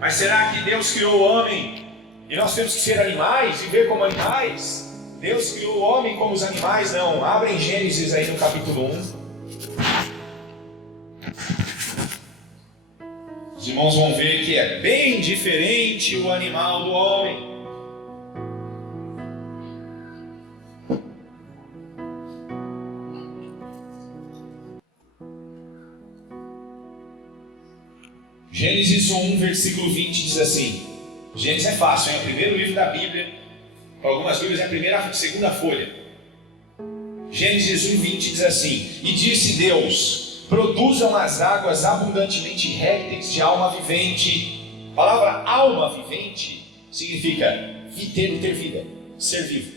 Mas será que Deus criou o homem e nós temos que ser animais, viver como animais? Deus criou o homem como os animais? Não. Abra em Gênesis aí no capítulo 1. Os irmãos vão ver que é bem diferente o animal do homem. Gênesis 1, versículo 20 diz assim. Gênesis é fácil, é o primeiro livro da Bíblia. Para algumas Bíblias é a primeira, a segunda folha. Gênesis 1, 20 diz assim: e disse Deus: produzam as águas abundantemente répteis de alma vivente. A palavra alma vivente significa ter vida, ser vivo.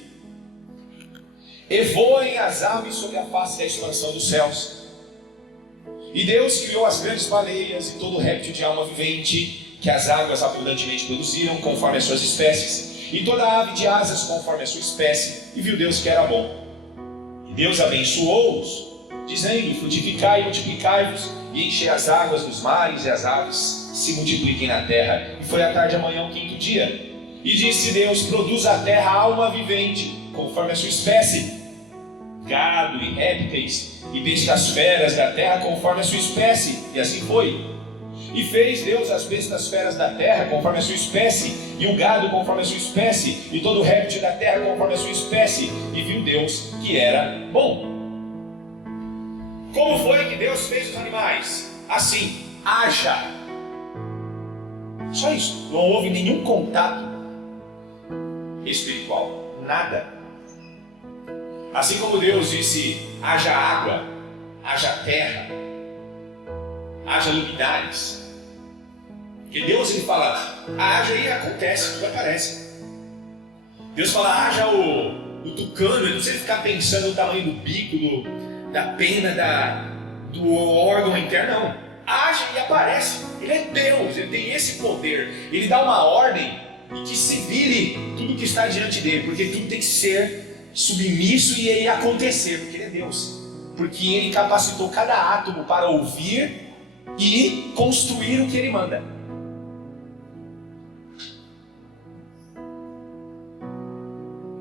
E voem as aves sobre a face da expansão dos céus. E Deus criou as grandes baleias e todo réptil de alma vivente, que as águas abundantemente produziram, conforme as suas espécies, e toda ave de asas, conforme a sua espécie, e viu Deus que era bom. E Deus abençoou-os, dizendo: frutificai e multiplicai-vos, e enchei as águas dos mares, e as aves se multipliquem na terra. E foi à tarde amanhã o 5º dia. E disse Deus: produz a terra alma vivente, conforme a sua espécie, gado e répteis, e bestas feras da terra, conforme a sua espécie. E assim foi. E fez Deus as bestas feras da terra, conforme a sua espécie, e o gado conforme a sua espécie, e todo réptil da terra conforme a sua espécie. E viu Deus que era bom. Como foi que Deus fez os animais? Assim: haja. Só isso. Não houve nenhum contato espiritual. Nada. Assim como Deus disse: haja água, haja terra, haja luminares. Porque Deus, ele fala: haja, e acontece, tudo aparece. Deus fala: haja o tucano. Ele não precisa ficar pensando no tamanho do bico, da pena, do órgão interno. Não. Haja e aparece. Ele é Deus, ele tem esse poder. Ele dá uma ordem e que se vire tudo que está diante dele, porque tudo tem que ser submisso e aí acontecer, porque ele é Deus. Porque ele capacitou cada átomo para ouvir e construir o que ele manda.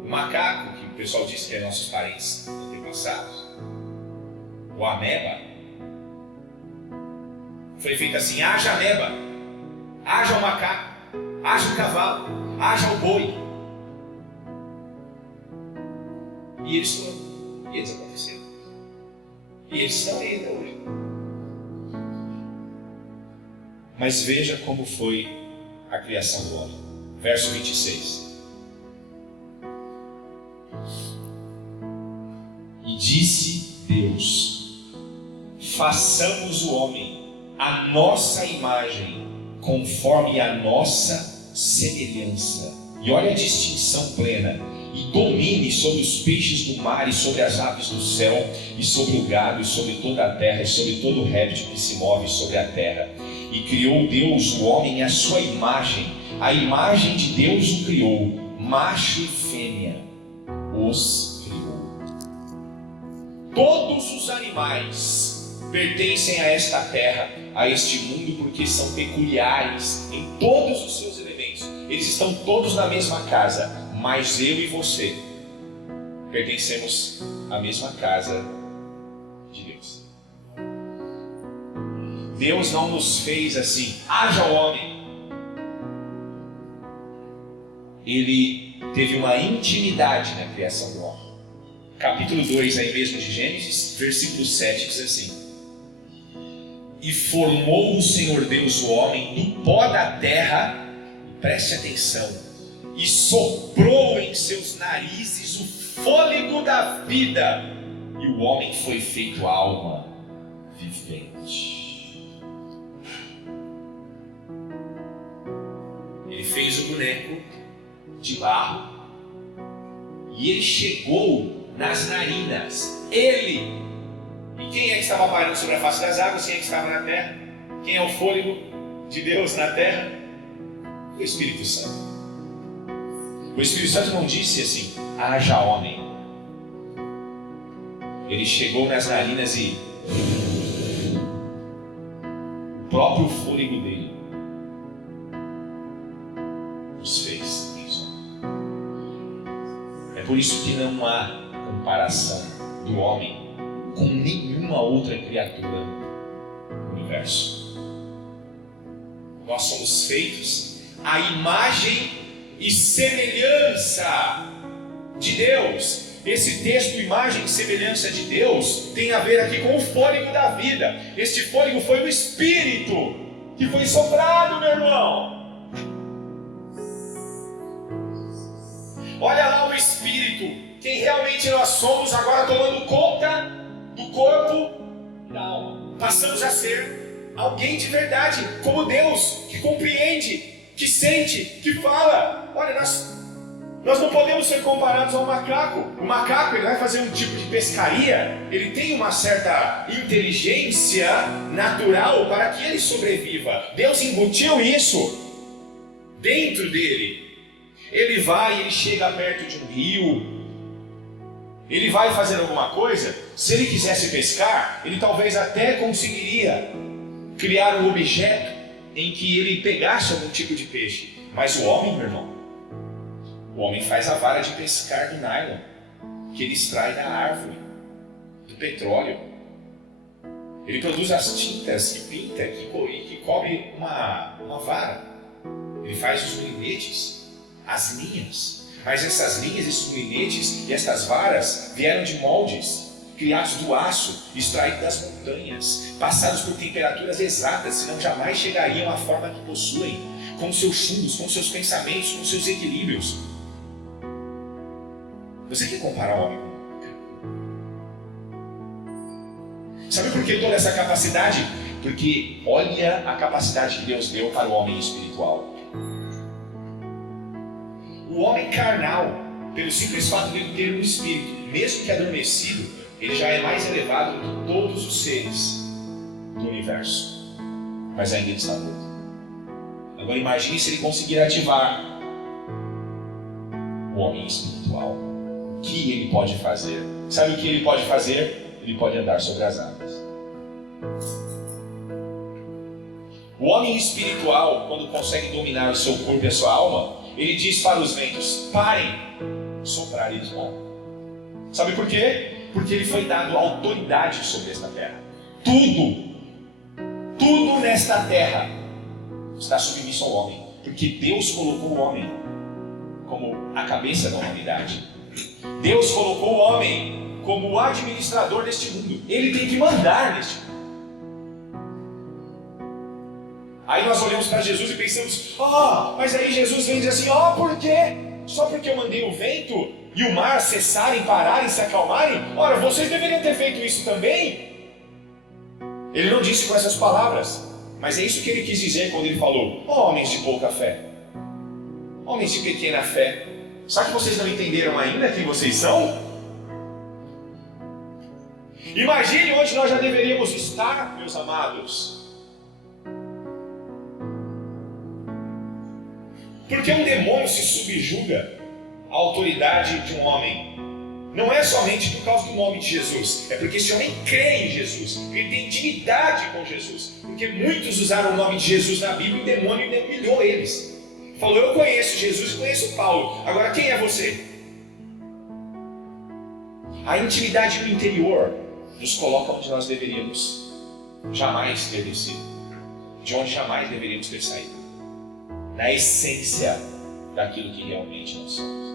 O macaco, que o pessoal diz que é nossos parentes antepassados, o ameba, foi feito assim: haja ameba, haja o macaco, haja o cavalo, haja o boi. E eles foram, e eles aconteceram. E eles estão aí até hoje. Mas veja como foi a criação do homem. Verso 26. E disse Deus: façamos o homem à nossa imagem, conforme a nossa semelhança. E olha a distinção plena. E domine sobre os peixes do mar, e sobre as aves do céu, e sobre o gado, e sobre toda a terra, e sobre todo réptil que se move sobre a terra. E criou Deus o homem à sua imagem, a imagem de Deus o criou, macho e fêmea os criou. Todos os animais pertencem a esta terra, a este mundo, porque são peculiares em todos os seus elementos. Eles estão todos na mesma casa. Mas eu e você pertencemos à mesma casa de Deus. Deus não nos fez assim: haja o homem. Ele teve uma intimidade na criação do homem. Capítulo 2 aí mesmo de Gênesis, versículo 7 diz assim: e formou o Senhor Deus o homem do pó da terra, e preste atenção, e soprou em seus narizes o fôlego da vida, e o homem foi feito alma vivente. Ele fez o boneco de barro, e ele chegou nas narinas. Ele. E quem é que estava parando sobre a face das águas? Quem é que estava na terra? Quem é o fôlego de Deus na terra? O Espírito Santo. O Espírito Santo não disse assim: haja homem. Ele chegou nas narinas e o próprio fôlego dele os fez isso. É por isso que não há comparação do homem com nenhuma outra criatura no universo. Nós somos feitos à imagem e semelhança de Deus. Esse texto, imagem e semelhança de Deus, tem a ver aqui com o fôlego da vida. Este fôlego foi o Espírito que foi soprado, meu irmão. Olha lá o Espírito, quem realmente nós somos, agora tomando conta do corpo e da alma. Passamos a ser alguém de verdade, como Deus, que compreende, que sente, que fala. Olha, Nós não podemos ser comparados ao macaco. O macaco, ele vai fazer um tipo de pescaria, ele tem uma certa inteligência natural para que ele sobreviva. Deus embutiu isso dentro dele. Ele vai, ele chega perto de um rio, ele vai fazer alguma coisa. Se ele quisesse pescar, ele talvez até conseguiria criar um objeto em que ele pegasse algum tipo de peixe. Mas o homem, meu irmão, o homem faz a vara de pescar do nylon, que ele extrai da árvore, do petróleo. Ele produz as tintas que pinta, que cobre uma vara. Ele faz os molinetes, as linhas. Mas essas linhas, esses molinetes e estas varas vieram de moldes criados do aço, extraídos das montanhas, passados por temperaturas exatas, senão jamais chegariam à forma que possuem, com seus chumos, com seus pensamentos, com seus equilíbrios. Você quer comparar o homem? Sabe por que toda essa capacidade? Porque olha a capacidade que Deus deu para o homem espiritual. O homem carnal, pelo simples fato de ele ter um espírito, mesmo que adormecido, ele já é mais elevado do que todos os seres do universo. Mas ainda ele está morto. Agora imagine se ele conseguir ativar o homem espiritual. O que ele pode fazer? Sabe o que ele pode fazer? Ele pode andar sobre as águas. O homem espiritual, quando consegue dominar o seu corpo e a sua alma, ele diz para os ventos: parem, soprar, e eles param. Sabe por quê? Porque ele foi dado autoridade sobre esta terra. Tudo nesta terra está submisso ao homem, porque Deus colocou o homem como a cabeça da humanidade. Deus colocou o homem como o administrador deste mundo. Ele tem que mandar neste mundo. Aí nós olhamos para Jesus e pensamos: mas aí Jesus vem dizer assim: por quê? Só porque eu mandei o vento e o mar cessarem, pararem, se acalmarem? Ora, vocês deveriam ter feito isso também. Ele não disse com essas palavras, mas é isso que ele quis dizer quando ele falou: homens de pouca fé, homens de pequena fé, sabe que vocês não entenderam ainda quem vocês são? Imagine onde nós já deveríamos estar, meus amados. Porque um demônio se subjuga à autoridade de um homem. Não é somente por causa do nome de Jesus, é porque esse homem crê em Jesus, ele tem intimidade com Jesus. Porque muitos usaram o nome de Jesus na Bíblia e o demônio humilhou eles. Falou: eu conheço Jesus e conheço Paulo, agora quem é você? A intimidade no interior nos coloca onde nós deveríamos jamais ter descido, de onde jamais deveríamos ter saído, na essência daquilo que realmente nós somos.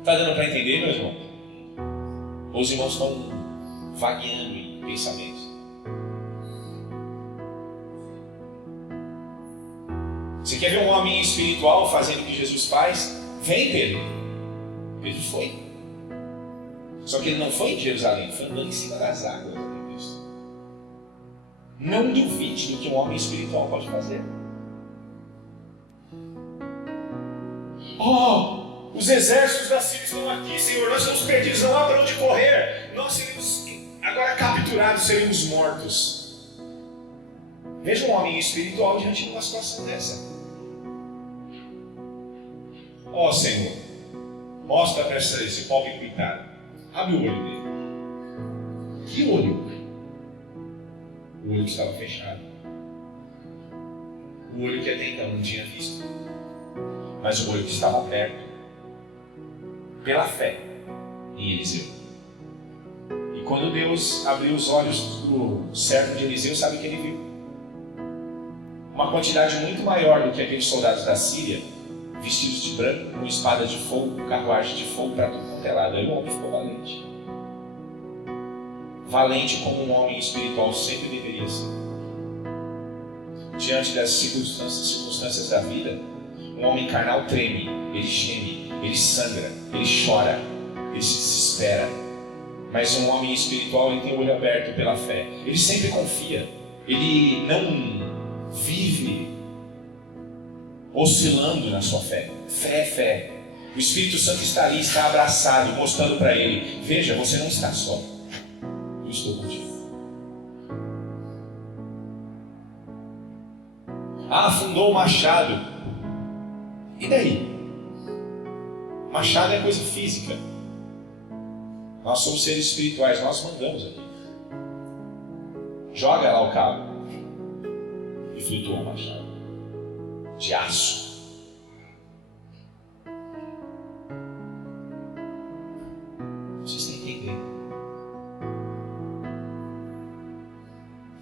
Está dando para entender, meu irmão? Ou os irmãos estão vagueando em pensamentos? Você quer ver um homem espiritual fazendo o que Jesus faz? Vem, Pedro. Pedro foi. Só que ele não foi em Jerusalém, foi andando em cima das águas. Não duvide do que um homem espiritual pode fazer. Os exércitos da Síria estão aqui, Senhor, nós estamos perdidos, não há para onde correr. Nós seríamos agora capturados, seríamos mortos. Veja um homem espiritual diante de uma situação dessa. Senhor, mostra para esse pobre coitado, abre o olho dele. Que olho? O olho que estava fechado. O olho que até então não tinha visto. Mas o olho que estava aberto pela fé em Eliseu. E quando Deus abriu os olhos do servo de Eliseu, sabe o que ele viu? Uma quantidade muito maior do que aqueles soldados da Síria, vestidos de branco, com espada de fogo, carruagem de fogo para tudo quanto é lado. Aí o homem ficou valente. Valente como um homem espiritual sempre deveria ser. Diante das circunstâncias da vida, um homem carnal treme, ele geme, ele sangra, ele chora, ele se desespera. Mas um homem espiritual, ele tem o olho aberto pela fé. Ele sempre confia. Ele não vive oscilando na sua fé. Fé é fé. O Espírito Santo está ali, está abraçado, mostrando para ele: veja, você não está só. Eu estou contigo. Afundou o machado. E daí? Machado é coisa física. Nós somos seres espirituais, nós mandamos aqui. Joga lá o cabo. E flutua o machado. De aço. Vocês estão entendendo?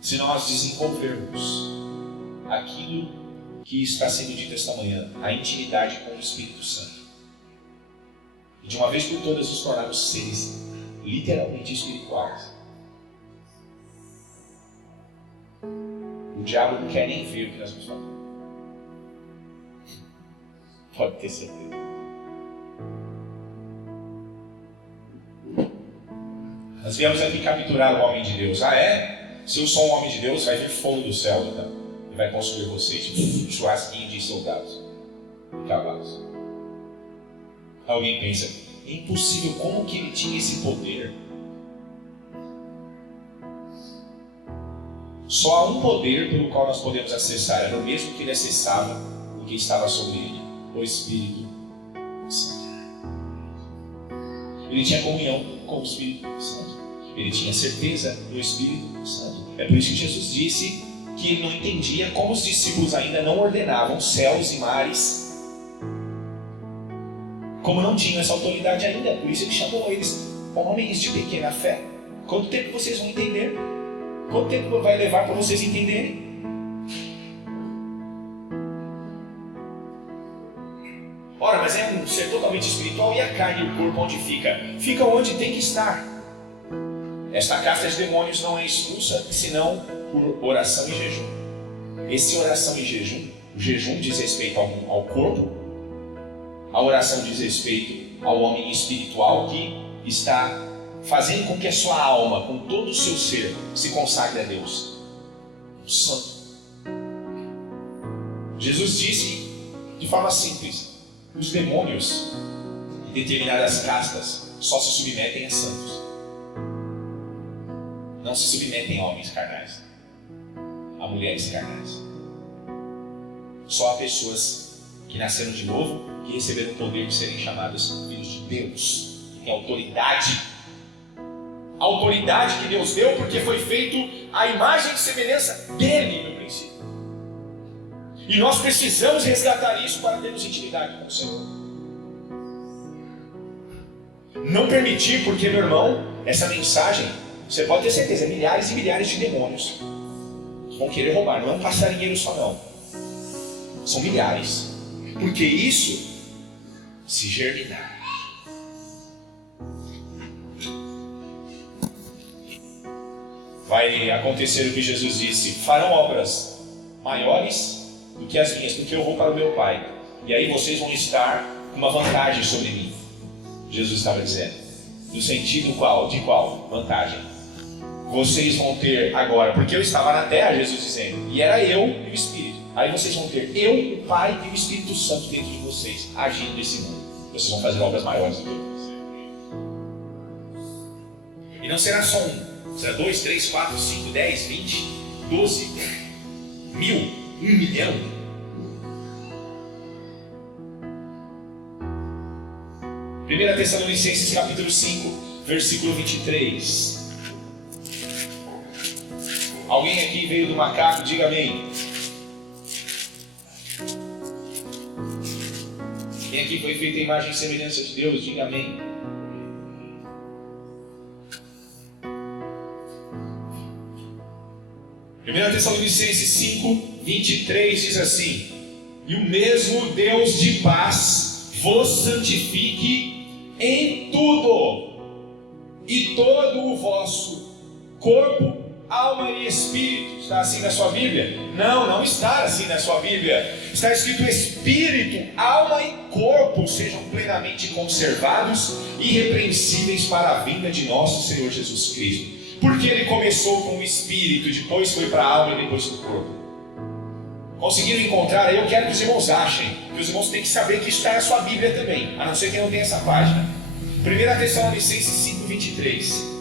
Se nós desenvolvermos aquilo que está sendo dito esta manhã, a intimidade com o Espírito Santo, e de uma vez por todas nos tornarmos seres literalmente espirituais, o diabo não quer nem ver o que nós vamos fazer. Pode ter certeza. Nós viemos aqui capturar o homem de Deus. Ah, é? Se eu sou um homem de Deus, vai vir fogo do céu, então. E vai consumir vocês. Churrasquinho de soldados e cavalos. Alguém pensa: é impossível, como que ele tinha esse poder? Só há um poder pelo qual nós podemos acessar. Era o mesmo que ele acessava o que estava sobre ele: o Espírito Santo. Ele tinha comunhão com o Espírito Santo. Ele tinha certeza do Espírito Santo. É por isso que Jesus disse que ele não entendia como os discípulos ainda não ordenavam céus e mares, como não tinham essa autoridade ainda. Por isso ele chamou eles homens de pequena fé. Quanto tempo vocês vão entender? Quanto tempo vai levar para vocês entenderem? Ora, mas é um ser totalmente espiritual, e a carne e o corpo onde fica? Fica onde tem que estar. Esta casta de demônios não é expulsa senão por oração e jejum. Esse oração e jejum, o jejum diz respeito ao corpo, a oração diz respeito ao homem espiritual que está fazendo com que a sua alma, com todo o seu ser, se consagre a Deus. O santo. Jesus disse de forma simples: os demônios em determinadas castas só se submetem a santos. Não se submetem a homens carnais, a mulheres carnais. Só a pessoas que nasceram de novo, que receberam o poder de serem chamados filhos de Deus, que têm autoridade. A autoridade que Deus deu, porque foi feito a imagem e semelhança dele no princípio. E nós precisamos resgatar isso para termos intimidade com o Senhor. Não permitir, porque, meu irmão, essa mensagem, você pode ter certeza, milhares e milhares de demônios vão querer roubar. Não é um passarinheiro só, não. São milhares. Porque isso, se germinar, vai acontecer o que Jesus disse: farão obras maiores do que as minhas, porque eu vou para o meu Pai. E aí vocês vão estar com uma vantagem sobre mim. Jesus estava dizendo. No sentido qual? De qual vantagem? Vocês vão ter agora, porque eu estava na terra, Jesus dizendo, e era eu e o Espírito. Aí vocês vão ter eu, o Pai e o Espírito Santo dentro de vocês, agindo nesse mundo. Vocês vão fazer obras maiores do que eu. E não será só um, será 2, 3, 4, 5, 10, 20, 12, 1000, 1 milhão. Primeira Tessalonicenses capítulo 5, versículo 23. Alguém aqui veio do macaco? Diga amém. Quem aqui foi feito a imagem e semelhança de Deus? Diga amém. Primeira Tessalonicenses 5, 23 diz assim: e o mesmo Deus de paz vos santifique em tudo, e todo o vosso corpo, alma e espírito. Está assim na sua Bíblia? Não, não está assim na sua Bíblia. Está escrito: espírito, alma e corpo sejam plenamente conservados, irrepreensíveis para a vinda de nosso Senhor Jesus Cristo. Porque ele começou com o espírito, depois foi para a alma e depois para o corpo. Conseguiram encontrar aí? Eu quero que os irmãos achem, que os irmãos têm que saber que isso está na sua Bíblia também, a não ser que não tenha essa página. 1 Tessalonicenses 5:23.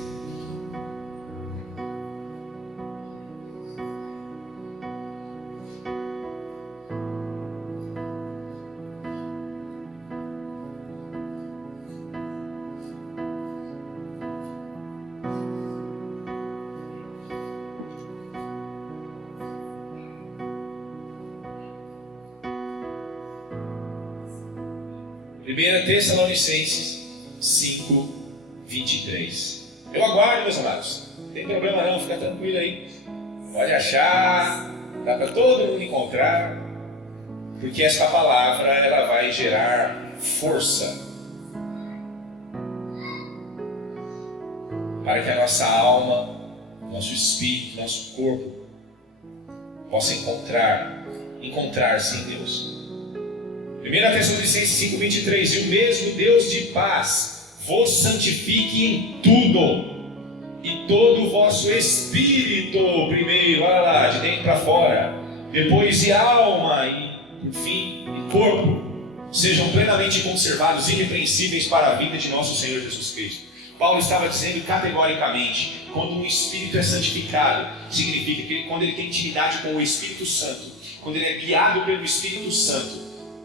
Primeira Tessalonicenses 5:23. Eu aguardo, meus amados. Não tem problema não, fica tranquilo aí. Pode achar, dá para todo mundo encontrar, porque esta palavra ela vai gerar força para que a nossa alma, nosso espírito, nosso corpo possa encontrar-se em Deus. 1 Tessalonicenses 5:23. E o mesmo Deus de paz vos santifique em tudo, e todo o vosso espírito, primeiro, olha lá, de dentro para fora, depois de alma e, por fim, e corpo, sejam plenamente conservados, irrepreensíveis para a vinda de nosso Senhor Jesus Cristo. Paulo estava dizendo categoricamente, quando um espírito é santificado, significa que quando ele tem intimidade com o Espírito Santo, quando ele é guiado pelo Espírito Santo,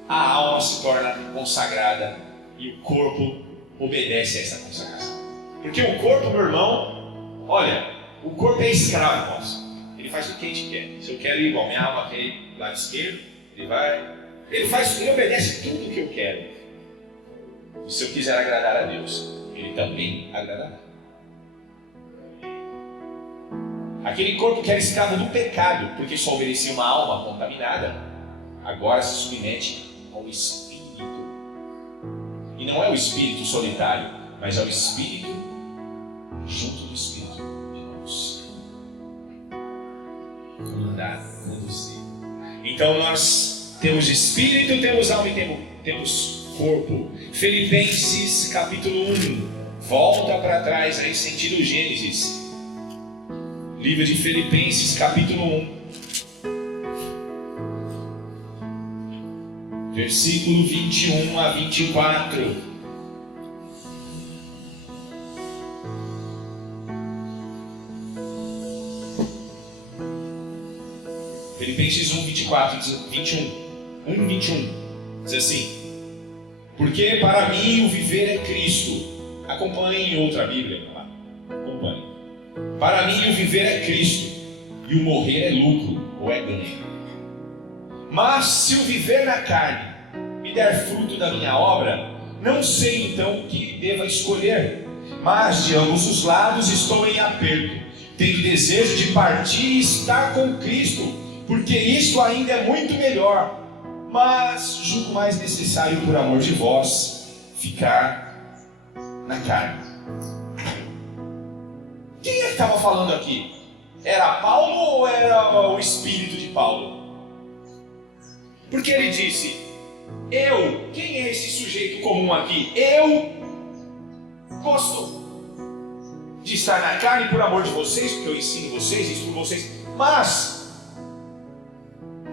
a alma se torna consagrada e o corpo obedece a essa consagração. Porque o corpo, meu irmão, olha, o corpo é escravo nosso. Ele faz o que a gente quer. Se eu quero ir igual minha alma quer ir do lado esquerdo, ele obedece tudo o que eu quero. E se eu quiser agradar a Deus, ele também agradará. Aquele corpo que era escravo do pecado, porque só obedecia uma alma contaminada, agora se submete ao Espírito. E não é o Espírito solitário, mas é o Espírito junto do Espírito de Deus. Comandar, conduzir. Então nós temos Espírito, temos alma e temos corpo. Filipenses capítulo 1. Volta para trás aí, sentido Gênesis. Livro de Filipenses capítulo 1. Versículo 21 a 24. Filipenses 1, 24, 21. 1, 21. Diz assim: porque para mim o viver é Cristo. Acompanhe em outra Bíblia. Acompanhe. Para mim o viver é Cristo, e o morrer é lucro, ou é ganho. Mas se o viver na carne me der fruto da minha obra, não sei então o que deva escolher. Mas de ambos os lados estou em aperto, tendo desejo de partir e estar com Cristo, porque isto ainda é muito melhor. Mas julgo mais necessário, por amor de vós, ficar na carne. Quem é que estava falando aqui? Era Paulo ou era o Espírito de Paulo? Porque ele disse: quem é esse sujeito comum aqui? Eu gosto de estar na carne por amor de vocês, porque eu ensino vocês, instruo vocês, mas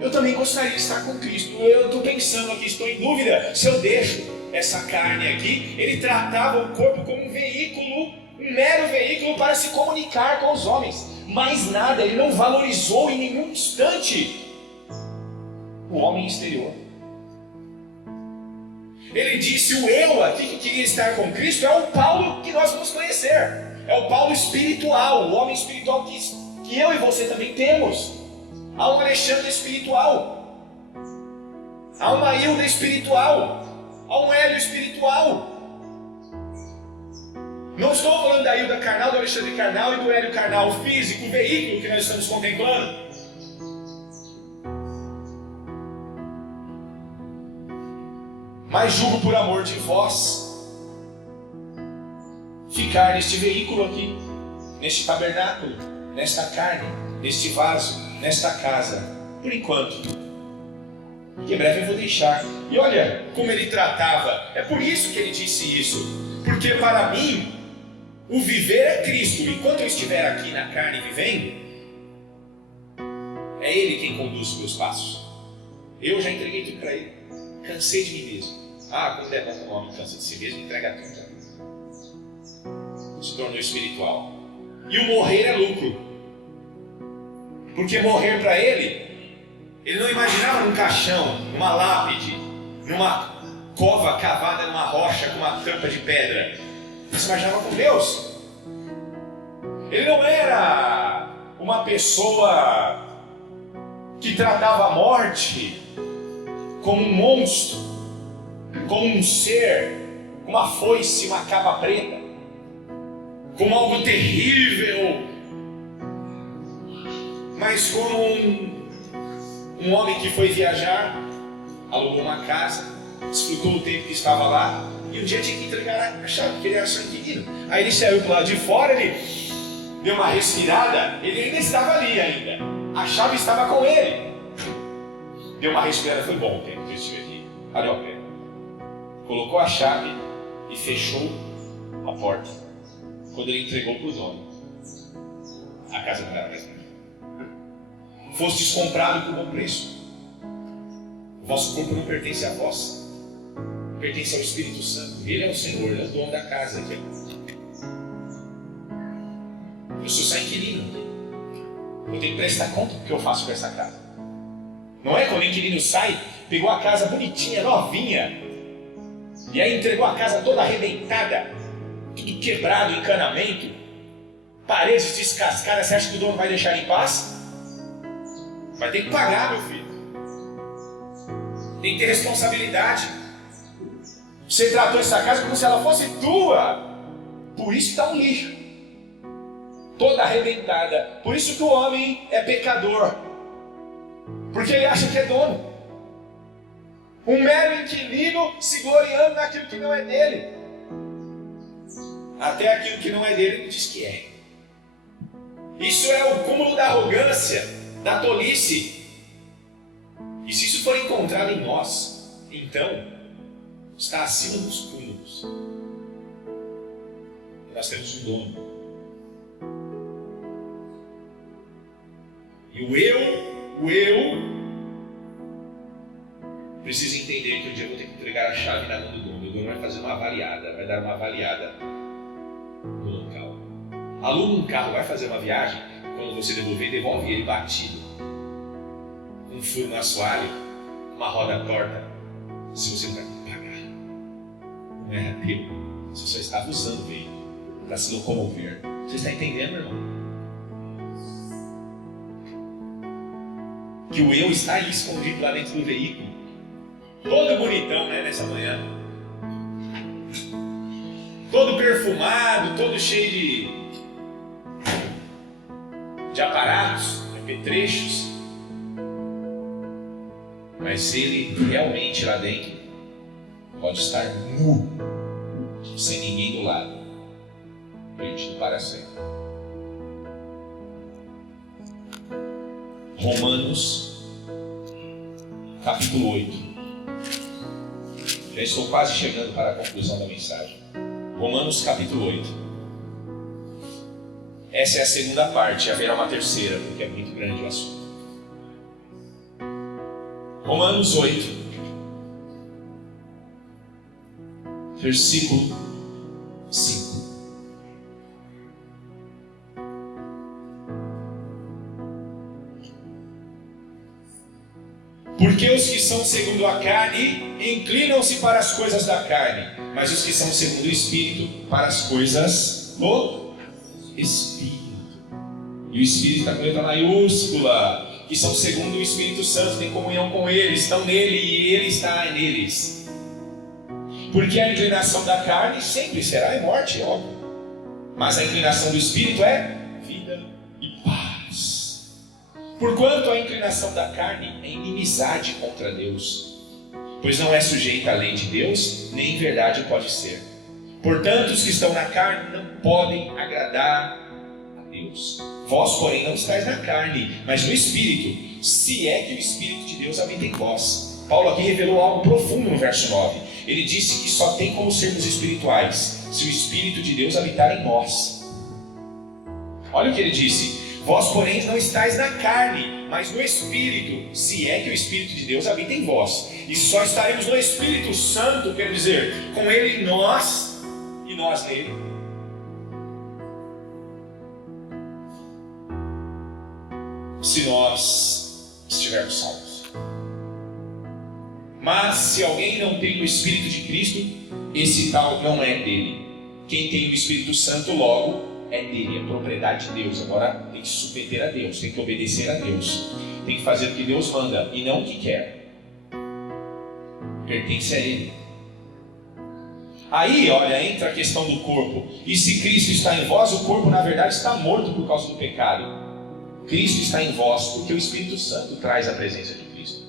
eu também gostaria de estar com Cristo. Eu estou pensando aqui, estou em dúvida se eu deixo essa carne aqui. Ele tratava o corpo como um veículo, um mero veículo para se comunicar com os homens. Mais nada, ele não valorizou em nenhum instante o homem exterior. Ele disse: o eu aqui que queria estar com Cristo é o Paulo que nós vamos conhecer. É o Paulo espiritual, o homem espiritual que eu e você também temos. Há um Alexandre espiritual, há uma Hilda espiritual, há um Hélio espiritual. Não estou falando da Hilda carnal, do Alexandre carnal e do Hélio carnal, o físico, o veículo que nós estamos contemplando. Mas julgo por amor de vós ficar neste veículo aqui, neste tabernáculo, nesta carne, neste vaso, nesta casa, por enquanto, que em breve eu vou deixar. E olha como ele tratava. É por isso que ele disse isso, porque para mim o viver é Cristo. Enquanto eu estiver aqui na carne vivendo, é Ele quem conduz os meus passos. Eu já entreguei tudo para ele. Cansei de mim mesmo. Quando é bom que um homem cansa de si mesmo, entrega tudo. Se tornou espiritual. E o morrer é lucro. Porque morrer para ele não imaginava num caixão, numa lápide, numa cova cavada numa rocha com uma tampa de pedra. Ele se imaginava com Deus. Ele não era uma pessoa que tratava a morte como um monstro, como um ser, com uma foice, uma capa preta, como algo terrível, mas como um homem que foi viajar, alugou uma casa, desfrutou o tempo que estava lá, e um dia tinha que entregar a chave, porque ele era só inquilino. Aí ele saiu para o lado de fora, ele deu uma respirada, ele ainda estava ali ainda, a chave estava com ele. Deu uma respirada, foi bom o tempo que eu estive aqui, valeu a pena. Colocou a chave e fechou a porta. Quando ele entregou para o dono, a casa não era mais minha. Fostes comprado por bom preço. O vosso corpo não pertence a vós, pertence ao Espírito Santo. Ele é o Senhor, ele é o dono da casa aqui. Eu sou só inquilino. Eu tenho que prestar conta do que eu faço com essa casa. Não é quando o inquilino sai, pegou a casa bonitinha, novinha, e aí entregou a casa toda arrebentada, tudo quebrado, encanamento, paredes descascadas. Você acha que o dono vai deixar em paz? Vai ter que pagar, meu filho. Tem que ter responsabilidade. Você tratou essa casa como se ela fosse tua. Por isso está um lixo, toda arrebentada. Por isso que o homem é pecador, porque ele acha que é dono. Um mero inquilino se gloriando naquilo que não é dele. Até aquilo que não é dele ele diz que é. Isso é o cúmulo da arrogância, da tolice. E se isso for encontrado em nós, então está acima dos cúmulos. Nós temos um dono. E o eu preciso entender que um dia eu vou ter que entregar a chave na mão do dono. O dono vai fazer uma avaliada, vai dar uma avaliada no local. Aluga um carro, vai fazer uma viagem, quando você devolver, devolve ele batido, um furo no assoalho, uma roda torta. Se você não vai pagar, não era teu, você só estava usando o veículo para se locomover. Você está entendendo, irmão? Que o eu está aí escondido lá dentro do veículo, todo bonitão, né, nessa manhã, todo perfumado, todo cheio de aparatos, de apetrechos, mas ele realmente lá dentro pode estar nu, sem ninguém do lado, perdido para sempre. Romanos capítulo 8. Já estou quase chegando para a conclusão da mensagem. Romanos capítulo 8. Essa é a segunda parte, haverá uma terceira, porque é muito grande o assunto. Romanos 8, versículo 5. Porque os que são segundo a carne inclinam-se para as coisas da carne, mas os que são segundo o Espírito para as coisas do Espírito. E o Espírito está com letra maiúscula, que são segundo o Espírito Santo, têm comunhão com Ele, estão nele e Ele está neles. Porque a inclinação da carne sempre será morte, é óbvio, mas a inclinação do Espírito é vida e paz. Porquanto a inclinação da carne é inimizade contra Deus, pois não é sujeita à lei de Deus, nem em verdade pode ser. Portanto, os que estão na carne não podem agradar a Deus. Vós, porém, não estáis na carne, mas no Espírito, se é que o Espírito de Deus habita em vós. Paulo aqui revelou algo profundo no verso 9. Ele disse que só tem como sermos espirituais se o Espírito de Deus habitar em nós. Olha o que ele disse: vós, porém, não estáis na carne, mas no Espírito, se é que o Espírito de Deus habita em vós. E só estaremos no Espírito Santo, quer dizer, com Ele em nós e nós nele. Se nós estivermos salvos. Mas se alguém não tem o Espírito de Cristo, esse tal não é dele. Quem tem o Espírito Santo logo é dele, é propriedade de Deus. Agora tem que se submeter a Deus, tem que obedecer a Deus, tem que fazer o que Deus manda e não o que quer. Pertence a Ele. Aí, olha, entra a questão do corpo. E se Cristo está em vós, o corpo na verdade está morto por causa do pecado. Cristo está em vós porque o Espírito Santo traz a presença de Cristo.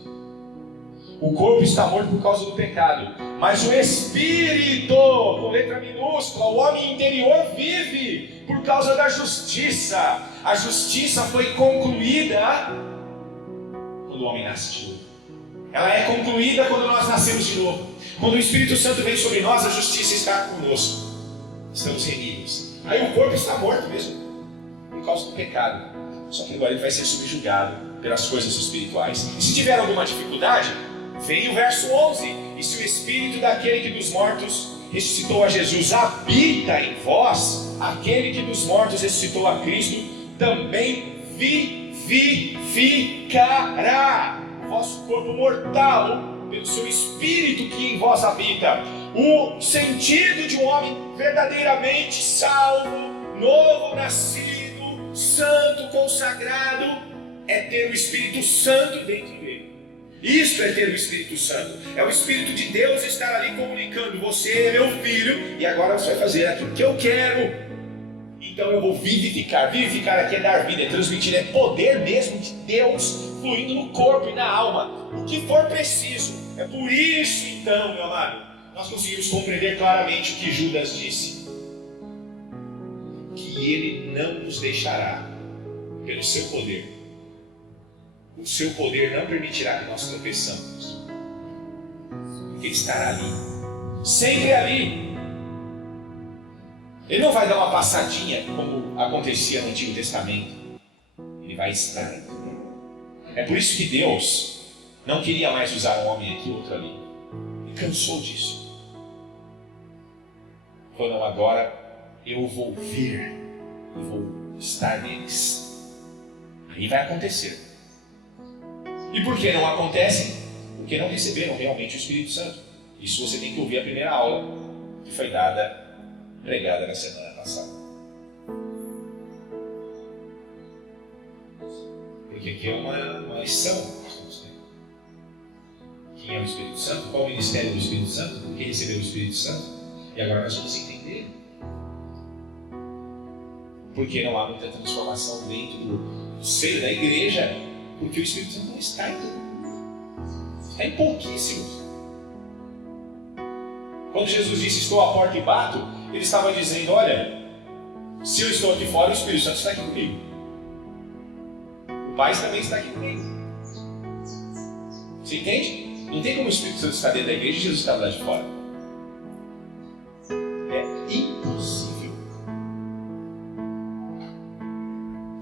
O corpo está morto por causa do pecado, mas o Espírito, com letra minúscula, o homem interior vive por causa da justiça. A justiça foi concluída quando o homem nasce de novo. Ela é concluída quando nós nascemos de novo. Quando o Espírito Santo vem sobre nós, a justiça está conosco. Estamos remidos. Aí o corpo está morto mesmo, por causa do pecado. Só que agora ele vai ser subjugado pelas coisas espirituais. E se tiver alguma dificuldade, vem o verso 11. E se o Espírito daquele que dos mortos ressuscitou a Jesus habita em vós, aquele que dos mortos ressuscitou a Cristo também vivificará o vosso corpo mortal pelo seu Espírito que em vós habita. O sentido de um homem verdadeiramente salvo, novo nascido, santo, consagrado, é ter o Espírito Santo dentro dele. Isto é ter o Espírito Santo. É o Espírito de Deus estar ali comunicando: você é meu filho e agora você vai fazer aquilo que eu quero. Então eu vou vivificar. Vivificar aqui é dar vida, é transmitir, é poder mesmo de Deus fluindo no corpo e na alma, o que for preciso. É por isso então, meu amado, nós conseguimos compreender claramente o que Judas disse: que ele não nos deixará pelo seu poder. O seu poder não permitirá que nós tropeçamos, porque ele estará ali, sempre ali. Ele não vai dar uma passadinha como acontecia no Antigo Testamento. Ele vai estar ali. É por isso que Deus não queria mais usar um homem aqui, outro ali. Ele cansou disso. Falou: não, agora eu vou vir e vou estar neles. Aí vai acontecer. E por que não acontece? Porque não receberam realmente o Espírito Santo. Isso você tem que ouvir a primeira aula que foi pregada na semana passada. Porque aqui é uma lição. Quem é o Espírito Santo? Qual o ministério do Espírito Santo? Por que recebeu o Espírito Santo? E agora nós vamos entender porque não há muita transformação dentro do seio da igreja, porque o Espírito Santo não está em tudo. Está em pouquíssimos. Quando Jesus disse: estou à porta e bato, ele estava dizendo: olha, se eu estou aqui fora, o Espírito Santo está aqui comigo. O Pai também está aqui comigo. Você entende? Não tem como o Espírito Santo estar dentro da igreja e Jesus estar lá de fora. É impossível.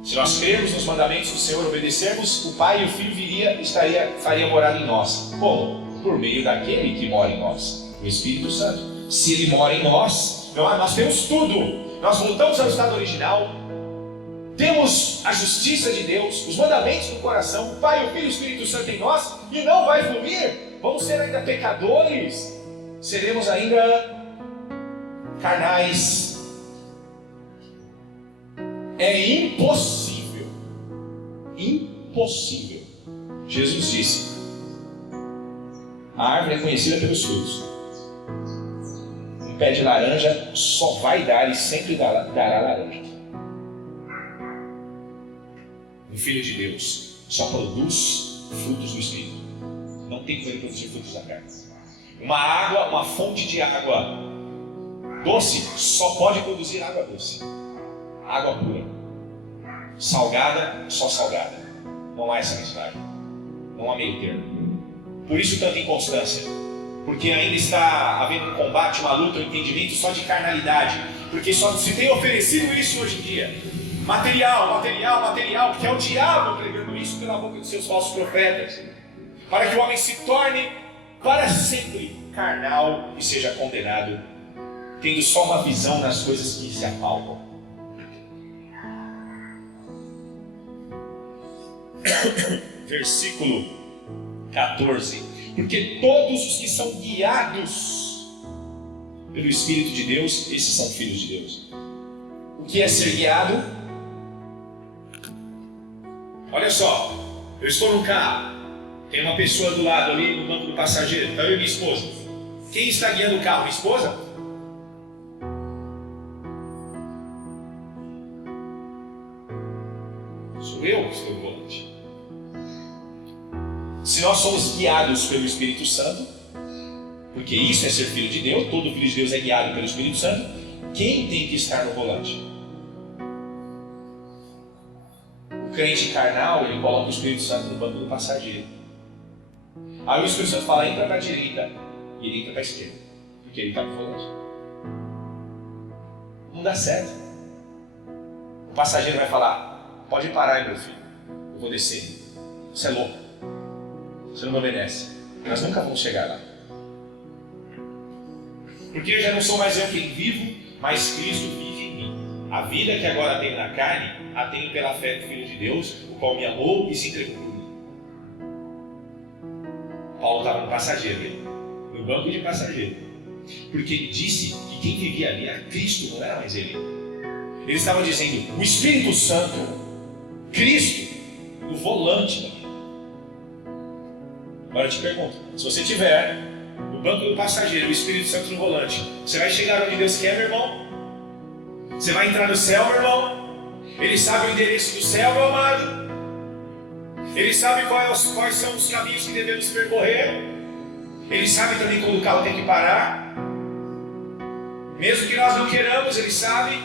Se nós crermos nos mandamentos do Senhor, obedecermos, o Pai e o Filho faria morada em nós. Como? Por meio daquele que mora em nós, o Espírito Santo. Se Ele mora em nós, nós temos tudo. Nós voltamos ao estado original, temos a justiça de Deus, os mandamentos no coração, o Pai, o Filho e o Espírito Santo em nós, e não vai fluir. Vamos ser ainda pecadores, seremos ainda carnais. É impossível. Impossível. Jesus disse: a árvore é conhecida pelos frutos. Um pé de laranja só vai dar e sempre dará laranja. Um filho de Deus só produz frutos do Espírito. Não tem como ele produzir frutos da carne. Uma fonte de água doce só pode produzir água doce. Água pura. Salgada, só salgada. Não há essa misturagem. Não há meio termo. Por isso tanta inconstância. Porque ainda está havendo um combate, uma luta, um entendimento só de carnalidade. Porque só se tem oferecido isso hoje em dia. Material, que é o diabo pregando falando isso pela boca dos seus falsos profetas, para que o homem se torne para sempre carnal e seja condenado, tendo só uma visão nas coisas que se apalpam. Versículo 14. Porque todos os que são guiados pelo Espírito de Deus, esses são filhos de Deus. O que é ser guiado? Olha só, eu estou no carro, tem uma pessoa do lado ali no banco do passageiro, está eu e minha esposa. Quem está guiando o carro? Minha esposa? Sou eu que estou no volante. Se nós somos guiados pelo Espírito Santo, porque isso é ser filho de Deus, todo filho de Deus é guiado pelo Espírito Santo, quem tem que estar no volante? O crente carnal, ele coloca o Espírito Santo no banco do passageiro. Aí o Espírito Santo fala, entra para a direita, e ele entra para a esquerda, porque ele está no volante. Não dá certo. O passageiro vai falar, pode parar aí, meu filho, eu vou descer. Você é louco. Você não me obedece. Nós nunca vamos chegar lá. Porque eu já não sou mais eu quem vivo, mas Cristo vive em mim. A vida que agora tenho na carne, a tenho pela fé do Filho de Deus, o qual me amou e se entregou por mim. Paulo estava no passageiro, no banco de passageiro. Porque ele disse que quem vivia ali era Cristo, não era mais ele. Eles estavam dizendo, o Espírito Santo, Cristo, no volante da vida. Agora eu te pergunto, se você tiver no banco do passageiro, o Espírito Santo no volante, você vai chegar onde Deus quer, meu irmão? Você vai entrar no céu, meu irmão? Ele sabe o endereço do céu, meu amado? Ele sabe quais são os caminhos que devemos percorrer? Ele sabe também quando o carro tem que parar? Mesmo que nós não queiramos, Ele sabe?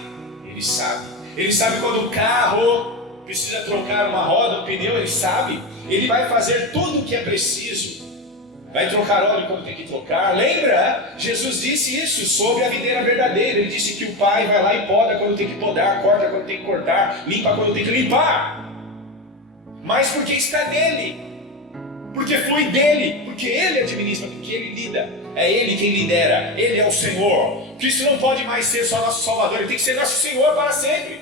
Ele sabe. Ele sabe quando o carro precisa trocar uma roda, um pneu, Ele sabe. Ele vai fazer tudo o que é preciso. Vai trocar óleo quando tem que trocar. Lembra? Jesus disse isso sobre a videira verdadeira. Ele disse que o Pai vai lá e poda quando tem que podar, corta quando tem que cortar, limpa quando tem que limpar. Mas porque está nele. Porque flui dele. Porque Ele administra, porque Ele lida. É Ele quem lidera. Ele é o Senhor. Cristo não pode mais ser só nosso Salvador. Ele tem que ser nosso Senhor para sempre.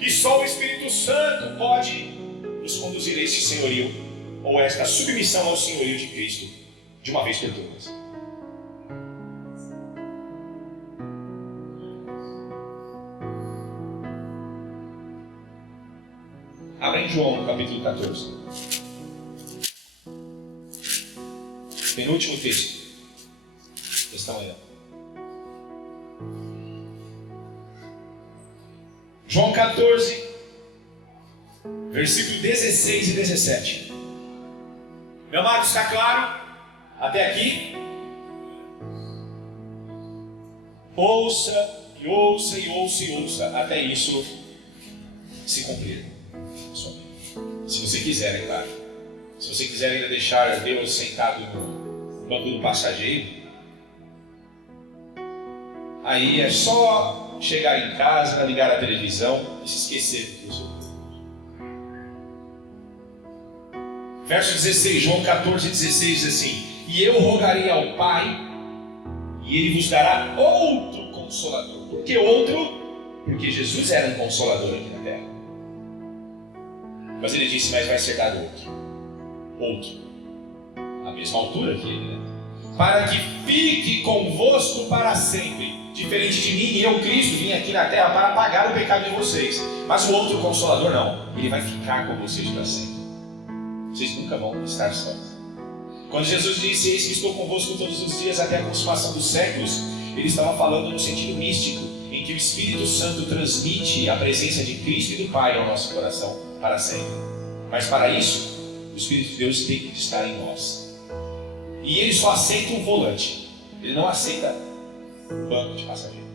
E só o Espírito Santo pode nos conduzir a esse senhorio, ou esta submissão ao senhorio de Cristo, de uma vez por todas. Abra em João, no capítulo 14. Penúltimo texto desta manhã. João 14, versículo 16 e 17. Meu amado, está claro? Até aqui? Ouça, e ouça, e ouça, e ouça, até isso se cumprir. Se você quiser, é claro. Se você quiser ainda deixar Deus sentado no banco do passageiro, aí é só chegar em casa, ligar a televisão e se esquecer do que eu sou. Verso 16, João 14, 16 diz assim: e eu rogarei ao Pai, e Ele vos dará outro Consolador. Por que outro? Porque Jesus era um Consolador aqui na terra. Mas Ele disse, mas vai ser dado outro. Outro. A mesma altura que Ele, né? Para que fique convosco para sempre. Diferente de mim, eu, Cristo, vim aqui na terra para pagar o pecado de vocês. Mas o outro Consolador não. Ele vai ficar com vocês para sempre. Vocês nunca vão estar sós. Quando Jesus disse, eis que estou convosco todos os dias até a consumação dos séculos, Ele estava falando no sentido místico, em que o Espírito Santo transmite a presença de Cristo e do Pai ao nosso coração para sempre. Mas para isso, o Espírito de Deus tem que estar em nós. E Ele só aceita um volante. Ele não aceita um banco de passageiro.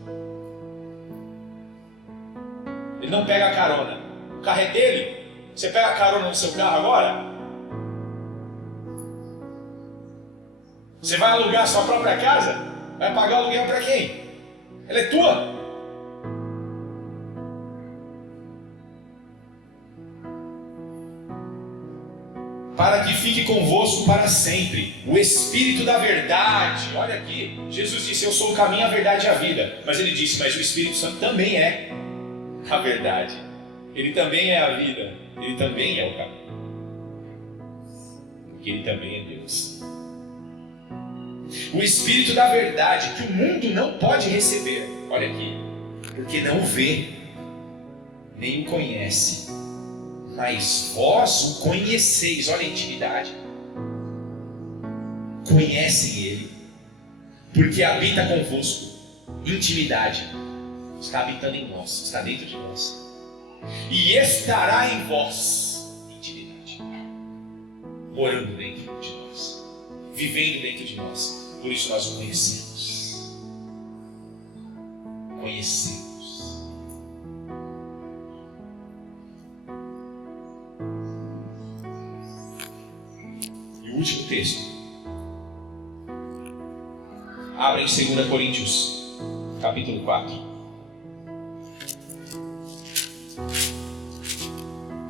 Ele não pega a carona. O carro é dele. Você pega a carona no seu carro agora? Você vai alugar a sua própria casa? Vai pagar o aluguel para quem? Ela é tua. para que fique convosco para sempre. O Espírito da verdade. Olha aqui, Jesus disse: eu sou o caminho, a verdade e a vida. Mas ele disse: mas o Espírito Santo também é a verdade. Ele também é a vida. Ele também é o caminho. Porque ele também é Deus. O Espírito da verdade, que o mundo não pode receber. Olha aqui. Porque não o vê, nem o conhece. Mas vós o conheceis. Olha a intimidade. Conhecem ele, porque habita convosco. Intimidade. Está habitando em nós, está dentro de nós. E estará em vós. Intimidade. Morando dentro de nós, vivendo dentro de nós. Por isso nós o conhecemos. Conhecemos. Último texto. Abra em 2 Coríntios, capítulo 4.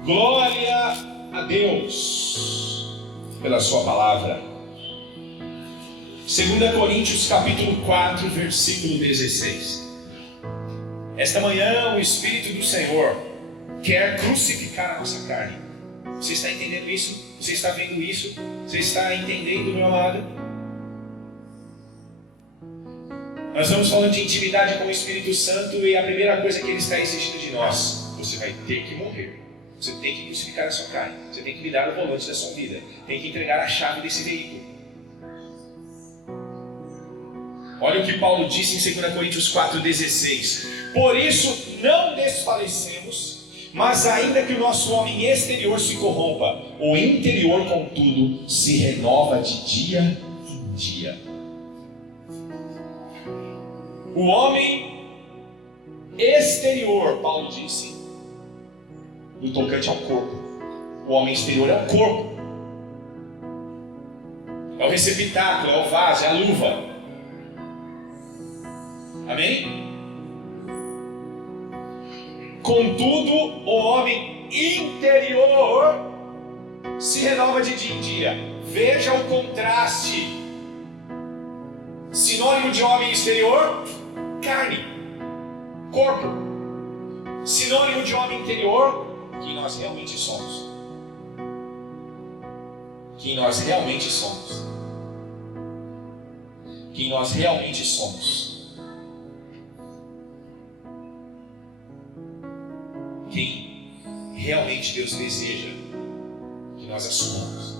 Glória a Deus pela sua palavra. 2 Coríntios, capítulo 4, versículo 16. Esta manhã o Espírito do Senhor quer crucificar a nossa carne. Você está entendendo isso? Você está vendo isso? Você está entendendo, meu amado? Nós estamos falando de intimidade com o Espírito Santo e a primeira coisa que Ele está exigindo de nós: você vai ter que morrer. Você tem que crucificar a sua carne. Você tem que me dar o volante da sua vida. Tem que entregar a chave desse veículo. Olha o que Paulo disse em 2 Coríntios 4,16. Por isso não desfalecemos, mas ainda que o nosso homem exterior se corrompa, o interior, contudo, se renova de dia em dia. O homem exterior, Paulo disse, no tocante ao corpo. O homem exterior é o corpo. É o receptáculo, é o vaso, é a luva. Amém? Contudo, o homem interior se renova de dia em dia. Veja o contraste. Sinônimo de homem exterior: carne, corpo. Sinônimo de homem interior: quem nós realmente somos. Quem nós realmente somos. Quem nós realmente somos. Quem realmente Deus deseja que nós assumamos.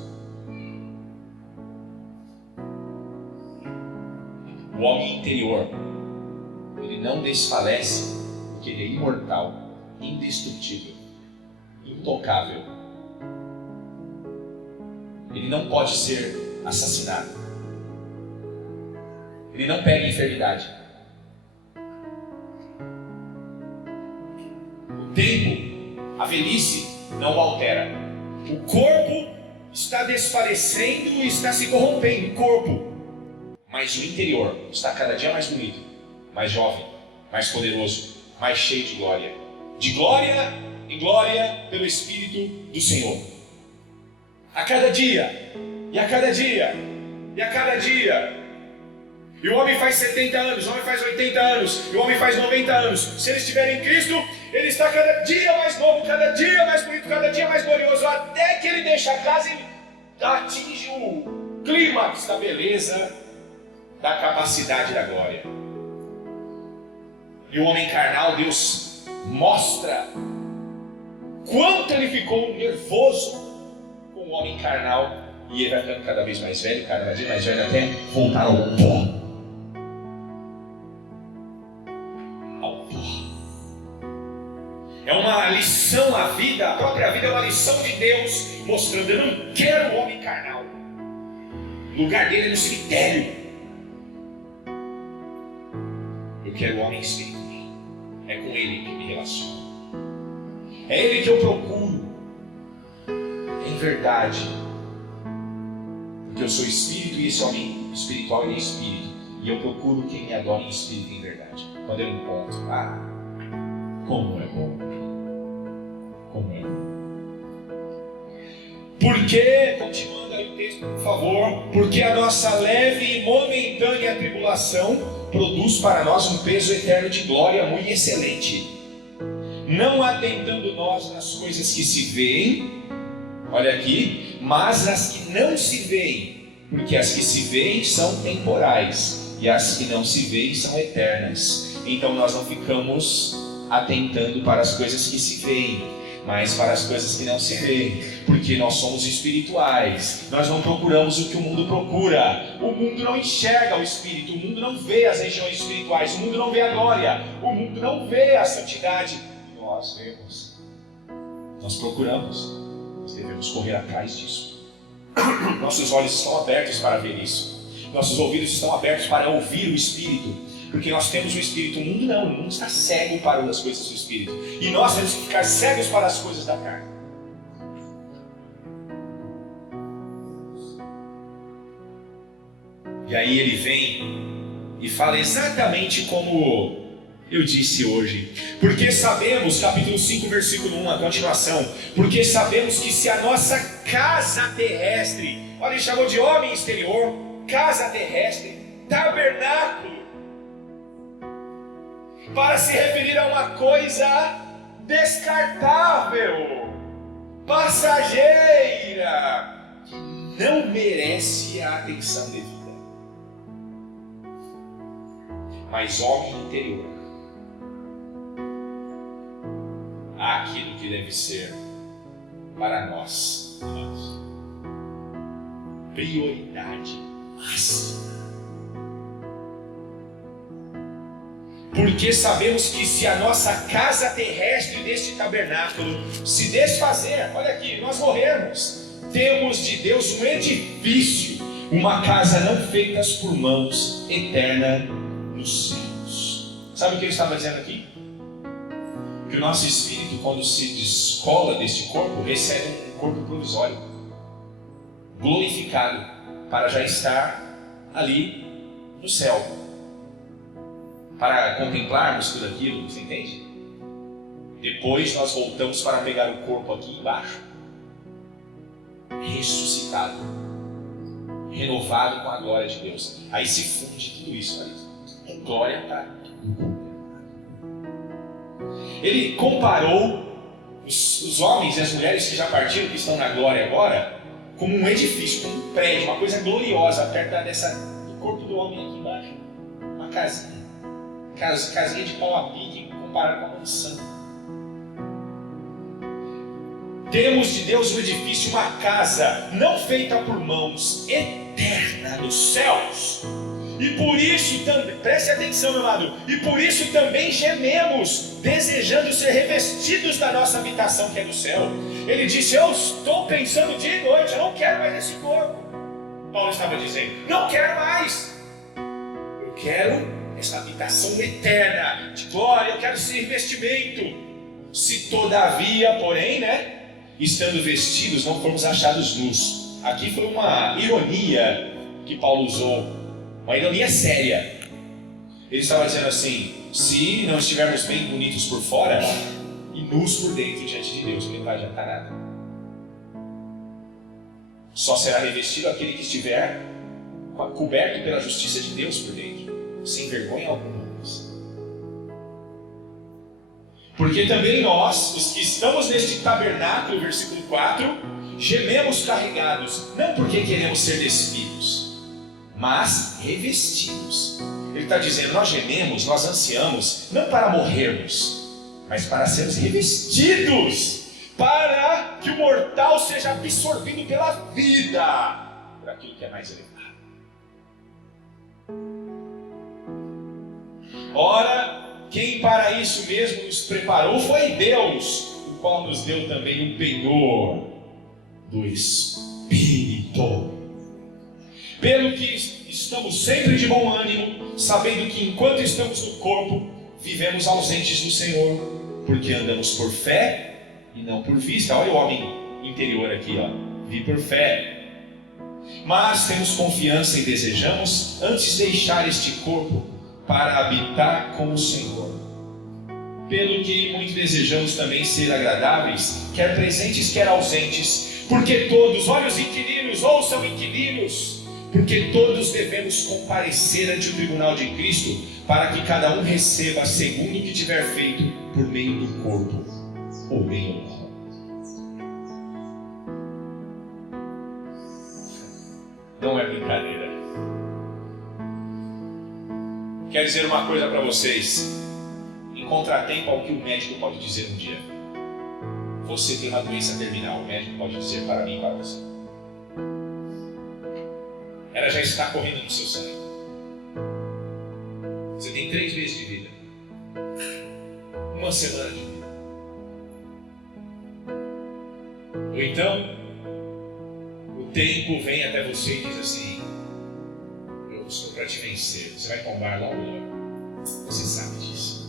O homem interior, ele não desfalece porque ele é imortal, indestrutível, intocável. Ele não pode ser assassinado. Ele não pega enfermidade. O tempo, a velhice, não o altera. O corpo está desfalecendo e está se corrompendo. O corpo. Mas o interior está cada dia mais bonito, mais jovem, mais poderoso, mais cheio de glória. De glória em glória pelo Espírito do Senhor. A cada dia, e a cada dia, e a cada dia. E o homem faz 70 anos, o homem faz 80 anos, e o homem faz 90 anos. Se ele estiver em Cristo, ele está cada dia mais novo, cada dia mais bonito, cada dia mais glorioso, até que ele deixa a casa e atinge o clímax da beleza, da capacidade da glória. E o homem carnal, Deus mostra quanto ele ficou nervoso com o homem carnal, e ele vai ficando cada vez mais velho, cada vez mais velho, até voltar ao pó. É uma lição à vida, a própria vida é uma lição de Deus, mostrando: eu não quero o homem carnal. O lugar dele é no cemitério. Eu quero o homem espiritual. É com ele que me relaciono. É ele que eu procuro. Em verdade. Porque eu sou espírito e esse homem espiritual ele é espírito. E eu procuro quem me adora em espírito e em verdade. Quando eu encontro, como é bom. Como é bom. Porque, continuando aí o texto, por favor, porque a nossa leve e momentânea tribulação produz para nós um peso eterno de glória muito excelente. Não atentando nós nas coisas que se veem, olha aqui, mas nas que não se veem, porque as que se veem são temporais, e as que não se veem são eternas. Então nós não ficamos atentando para as coisas que se veem, mas para as coisas que não se veem, porque nós somos espirituais, nós não procuramos o que o mundo procura. O mundo não enxerga o Espírito, o mundo não vê as regiões espirituais, o mundo não vê a glória, o mundo não vê a santidade. Nós vemos, nós procuramos, nós devemos correr atrás disso. Nossos olhos estão abertos para ver isso, nossos ouvidos estão abertos para ouvir o Espírito, porque nós temos o Espírito. O mundo não, o mundo está cego para as coisas do Espírito, e nós temos que ficar cegos para as coisas da carne. E aí ele vem e fala exatamente como eu disse hoje. Porque sabemos, capítulo 5, versículo 1, a continuação. Porque sabemos que se a nossa casa terrestre, olha, ele chamou de homem exterior, casa terrestre, tabernáculo, para se referir a uma coisa descartável, passageira, que não merece a atenção devida. Mas homem interior, há aquilo que deve ser para nós prioridade máxima. Porque sabemos que se a nossa casa terrestre deste tabernáculo se desfazer, olha aqui, nós morrermos, temos de Deus um edifício, uma casa não feita por mãos, eterna nos céus. Sabe o que ele estava dizendo aqui? Que o nosso espírito, quando se descola deste corpo, recebe um corpo provisório, glorificado, para já estar ali no céu, para contemplarmos tudo aquilo, você entende? Depois nós voltamos para pegar o corpo aqui embaixo, ressuscitado, renovado com a glória de Deus. Aí se funde tudo isso, olha isso. Glória para tudo. Ele comparou os homens e as mulheres que já partiram, que estão na glória agora, como um edifício, como um prédio, uma coisa gloriosa, perto do corpo do homem aqui embaixo. Uma casinha de pau a pique, comparado com a mansão. Temos de Deus um edifício, uma casa não feita por mãos, eterna nos céus. E por isso também, preste atenção, meu amado, e por isso também gememos, desejando ser revestidos da nossa habitação que é do céu. Ele disse: eu estou pensando dia e noite, eu não quero mais esse corpo. Paulo estava dizendo: não quero mais. Eu quero essa habitação eterna de glória, eu quero esse revestimento. Se todavia, porém, estando vestidos, não formos achados nus. Aqui foi uma ironia que Paulo usou, uma ironia séria. Ele estava dizendo assim: se não estivermos bem bonitos por fora e nus por dentro diante de Deus, não vai adiantar nada. Só será revestido aquele que estiver coberto pela justiça de Deus por dentro, sem vergonha alguma. Porque também nós, os que estamos neste tabernáculo, versículo 4, gememos carregados, não porque queremos ser despidos, mas revestidos. Ele está dizendo: nós gememos, nós ansiamos, não para morrermos, mas para sermos revestidos, para que o mortal seja absorvido pela vida, por aquilo que é mais elevado. Ora, quem para isso mesmo nos preparou foi Deus, o qual nos deu também um penhor do Espírito. Pelo que estamos sempre de bom ânimo, sabendo que enquanto estamos no corpo, vivemos ausentes do Senhor, porque andamos por fé e não por vista. Olha o homem interior aqui, vive por fé. Mas temos confiança e desejamos antes deixar este corpo para habitar com o Senhor. pelo que muito desejamos também ser agradáveis, quer presentes, quer ausentes, porque todos, olha os inquilinos, ouçam inquilinos, porque todos devemos comparecer ante o tribunal de Cristo, para que cada um receba segundo o que tiver feito por meio do corpo ou bem ou mal. Não é brincadeira. Quero dizer uma coisa para vocês, em contratempo ao que o médico pode dizer um dia. Você tem uma doença terminal, o médico pode dizer para mim e para você. Ela já está correndo no seu sangue. Você tem 3 meses de vida. 1 semana de vida. Ou então, o tempo vem até você e diz assim: eu estou para te vencer, você vai tombar lá o leão. Você sabe disso.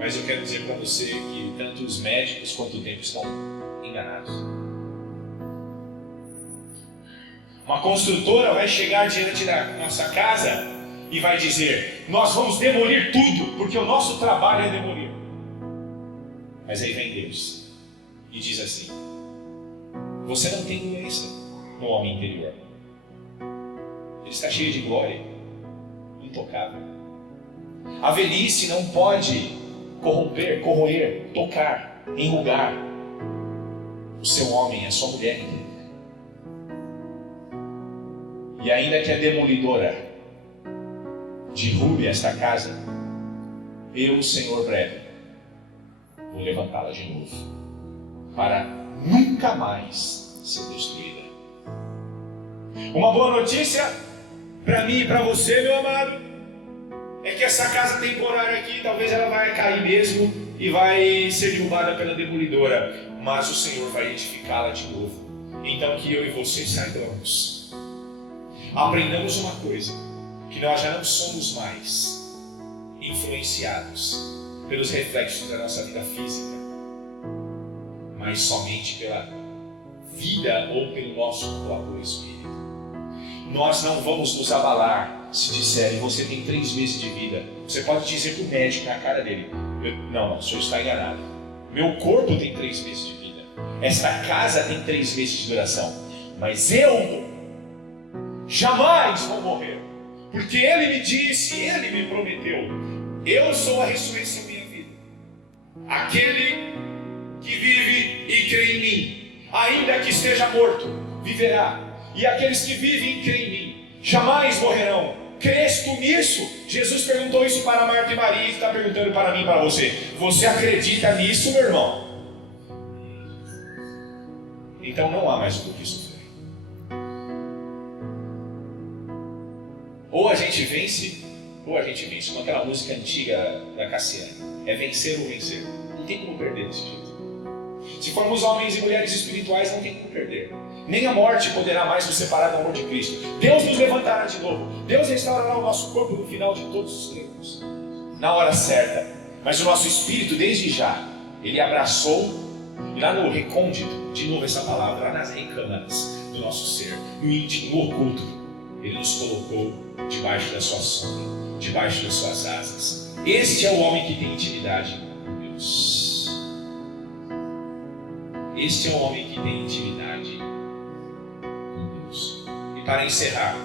Mas eu quero dizer para você que tanto os médicos quanto o tempo estão enganados. Uma construtora vai chegar diante da nossa casa e vai dizer: nós vamos demolir tudo, porque o nosso trabalho é demolir. Mas aí vem Deus e diz assim: você não tem doença no homem interior. Ele está cheio de glória, intocável. A velhice não pode corroer, tocar, enrugar o seu homem, a sua mulher interior. E ainda que a demolidora derrube esta casa, eu, o Senhor breve, vou levantá-la de novo, para nunca mais ser destruída. Uma boa notícia para mim e para você, meu amado, é que essa casa temporária aqui, talvez ela vai cair mesmo e vai ser derrubada pela demolidora, mas o Senhor vai edificá-la de novo. Então que eu e você saibamos, aprendamos uma coisa, que nós já não somos mais influenciados pelos reflexos da nossa vida física, mas somente pela vida ou pelo nosso próprio espírito. Nós não vamos nos abalar se disserem: você tem 3 meses de vida. Você pode dizer para o médico na cara dele: não, o senhor está enganado. Meu corpo tem 3 meses de vida. Esta casa tem 3 meses de duração. Mas eu jamais vou morrer. Porque Ele me disse, Ele me prometeu: eu sou a ressurreição e a vida. Aquele que vive e crê em mim, ainda que esteja morto, viverá. E aqueles que vivem e creem em mim jamais morrerão. Crês tu nisso? Jesus perguntou isso para Marta e Maria e está perguntando para mim e para você. Você acredita nisso, meu irmão? Então não há mais do que sofrer. Ou a gente vence, ou a gente vence. Com aquela música antiga da Cassiane. É vencer ou vencer. Não tem como perder desse jeito. Se formos homens e mulheres espirituais, não tem como perder. Nem a morte poderá mais nos separar do amor de Cristo. Deus nos levantará de novo. Deus restaurará o nosso corpo no final de todos os tempos, na hora certa. Mas o nosso espírito, desde já, Ele abraçou, lá no recôndito, de novo essa palavra, lá nas recâmaras do nosso ser, no íntimo, no oculto, Ele nos colocou debaixo da sua sombra, debaixo das suas asas. Este é o homem que tem intimidade com Deus. Este é o homem que tem intimidade com Deus. E para encerrar,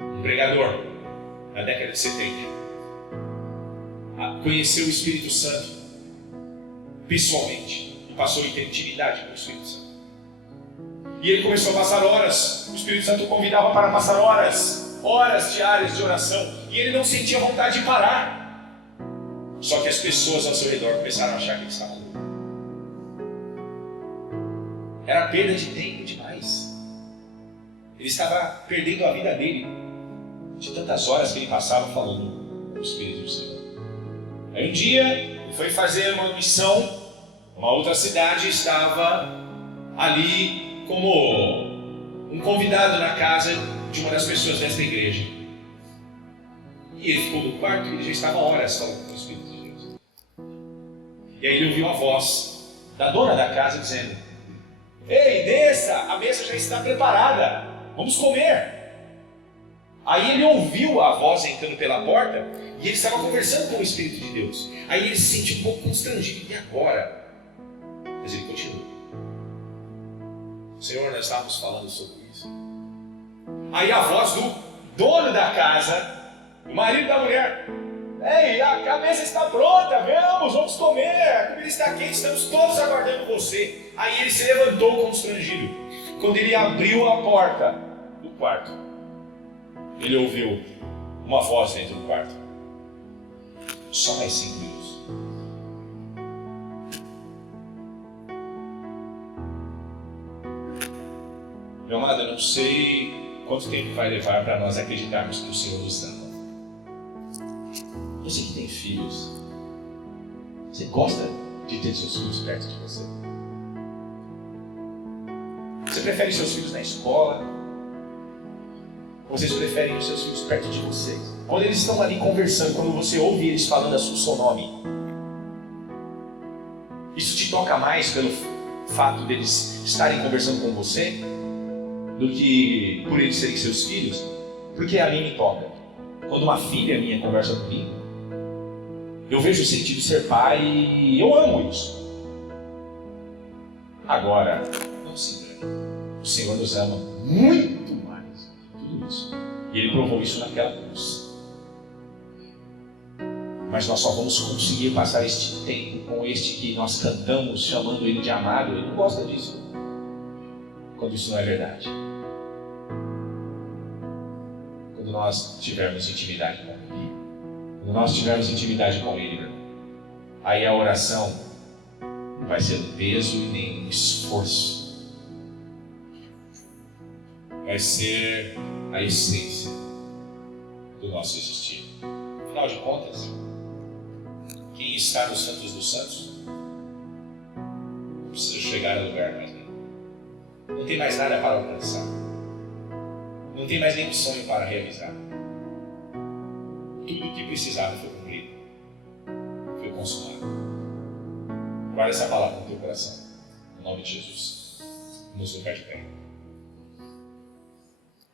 um pregador na década de 70 conheceu o Espírito Santo pessoalmente e passou a ter intimidade com o Espírito Santo. E ele começou a passar horas, o Espírito Santo o convidava para passar horas diárias de oração, e ele não sentia vontade de parar. Só que as pessoas ao seu redor começaram a achar que ele estava louco. Era perda de tempo demais. Ele estava perdendo a vida dele de tantas horas que ele passava falando do Espírito do Senhor. Aí um dia ele foi fazer uma missão, uma outra cidade, estava ali como um convidado na casa de uma das pessoas desta igreja. E ele ficou no quarto e ele já estava horas falando com o Espírito de Deus. E aí ele ouviu a voz da dona da casa dizendo: ei, desça, a mesa já está preparada, vamos comer. Aí ele ouviu a voz entrando pela porta e ele estava conversando com o Espírito de Deus. Aí ele se sentiu um pouco constrangido. E agora? Mas ele continua. Senhor, nós estávamos falando sobre isso. Aí a voz do dono da casa, o marido da mulher: ei, a cabeça está pronta, vamos comer, a comida está quente, estamos todos aguardando você. Aí ele se levantou constrangido. Quando ele abriu a porta do quarto, ele ouviu uma voz dentro do quarto: só mais 5 minutos. Meu amado, eu não sei quanto tempo vai levar para nós acreditarmos que o Senhor nos ama. Você que tem filhos, você gosta de ter seus filhos perto de você? Você prefere seus filhos na escola? Ou vocês preferem os seus filhos perto de vocês? Quando eles estão ali conversando, quando você ouve eles falando o seu nome, isso te toca mais pelo fato deles estarem conversando com você do que por eles serem seus filhos? Porque a mim me toca. Quando uma filha minha conversa comigo, eu vejo o sentido de ser pai e eu amo isso. Agora, não se engane, o Senhor nos ama muito mais que tudo isso. E Ele provou isso naquela cruz. Mas nós só vamos conseguir passar este tempo com este que nós cantamos, chamando Ele de amado. Ele não gosta disso quando isso não é verdade. Quando nós tivermos intimidade com Ele, quando nós tivermos intimidade com Ele, aí a oração não vai ser um peso e nem um esforço. Vai ser a essência do nosso existir. Afinal de contas, quem está nos Santos dos Santos não precisa chegar a lugar mais nenhum. Não tem mais nada para alcançar. Não tem mais nenhum sonho para realizar. Tudo o que precisava foi cumprido. Foi consumado. Guarda essa palavra no teu coração. Em nome de Jesus. Vamos ficar de pé.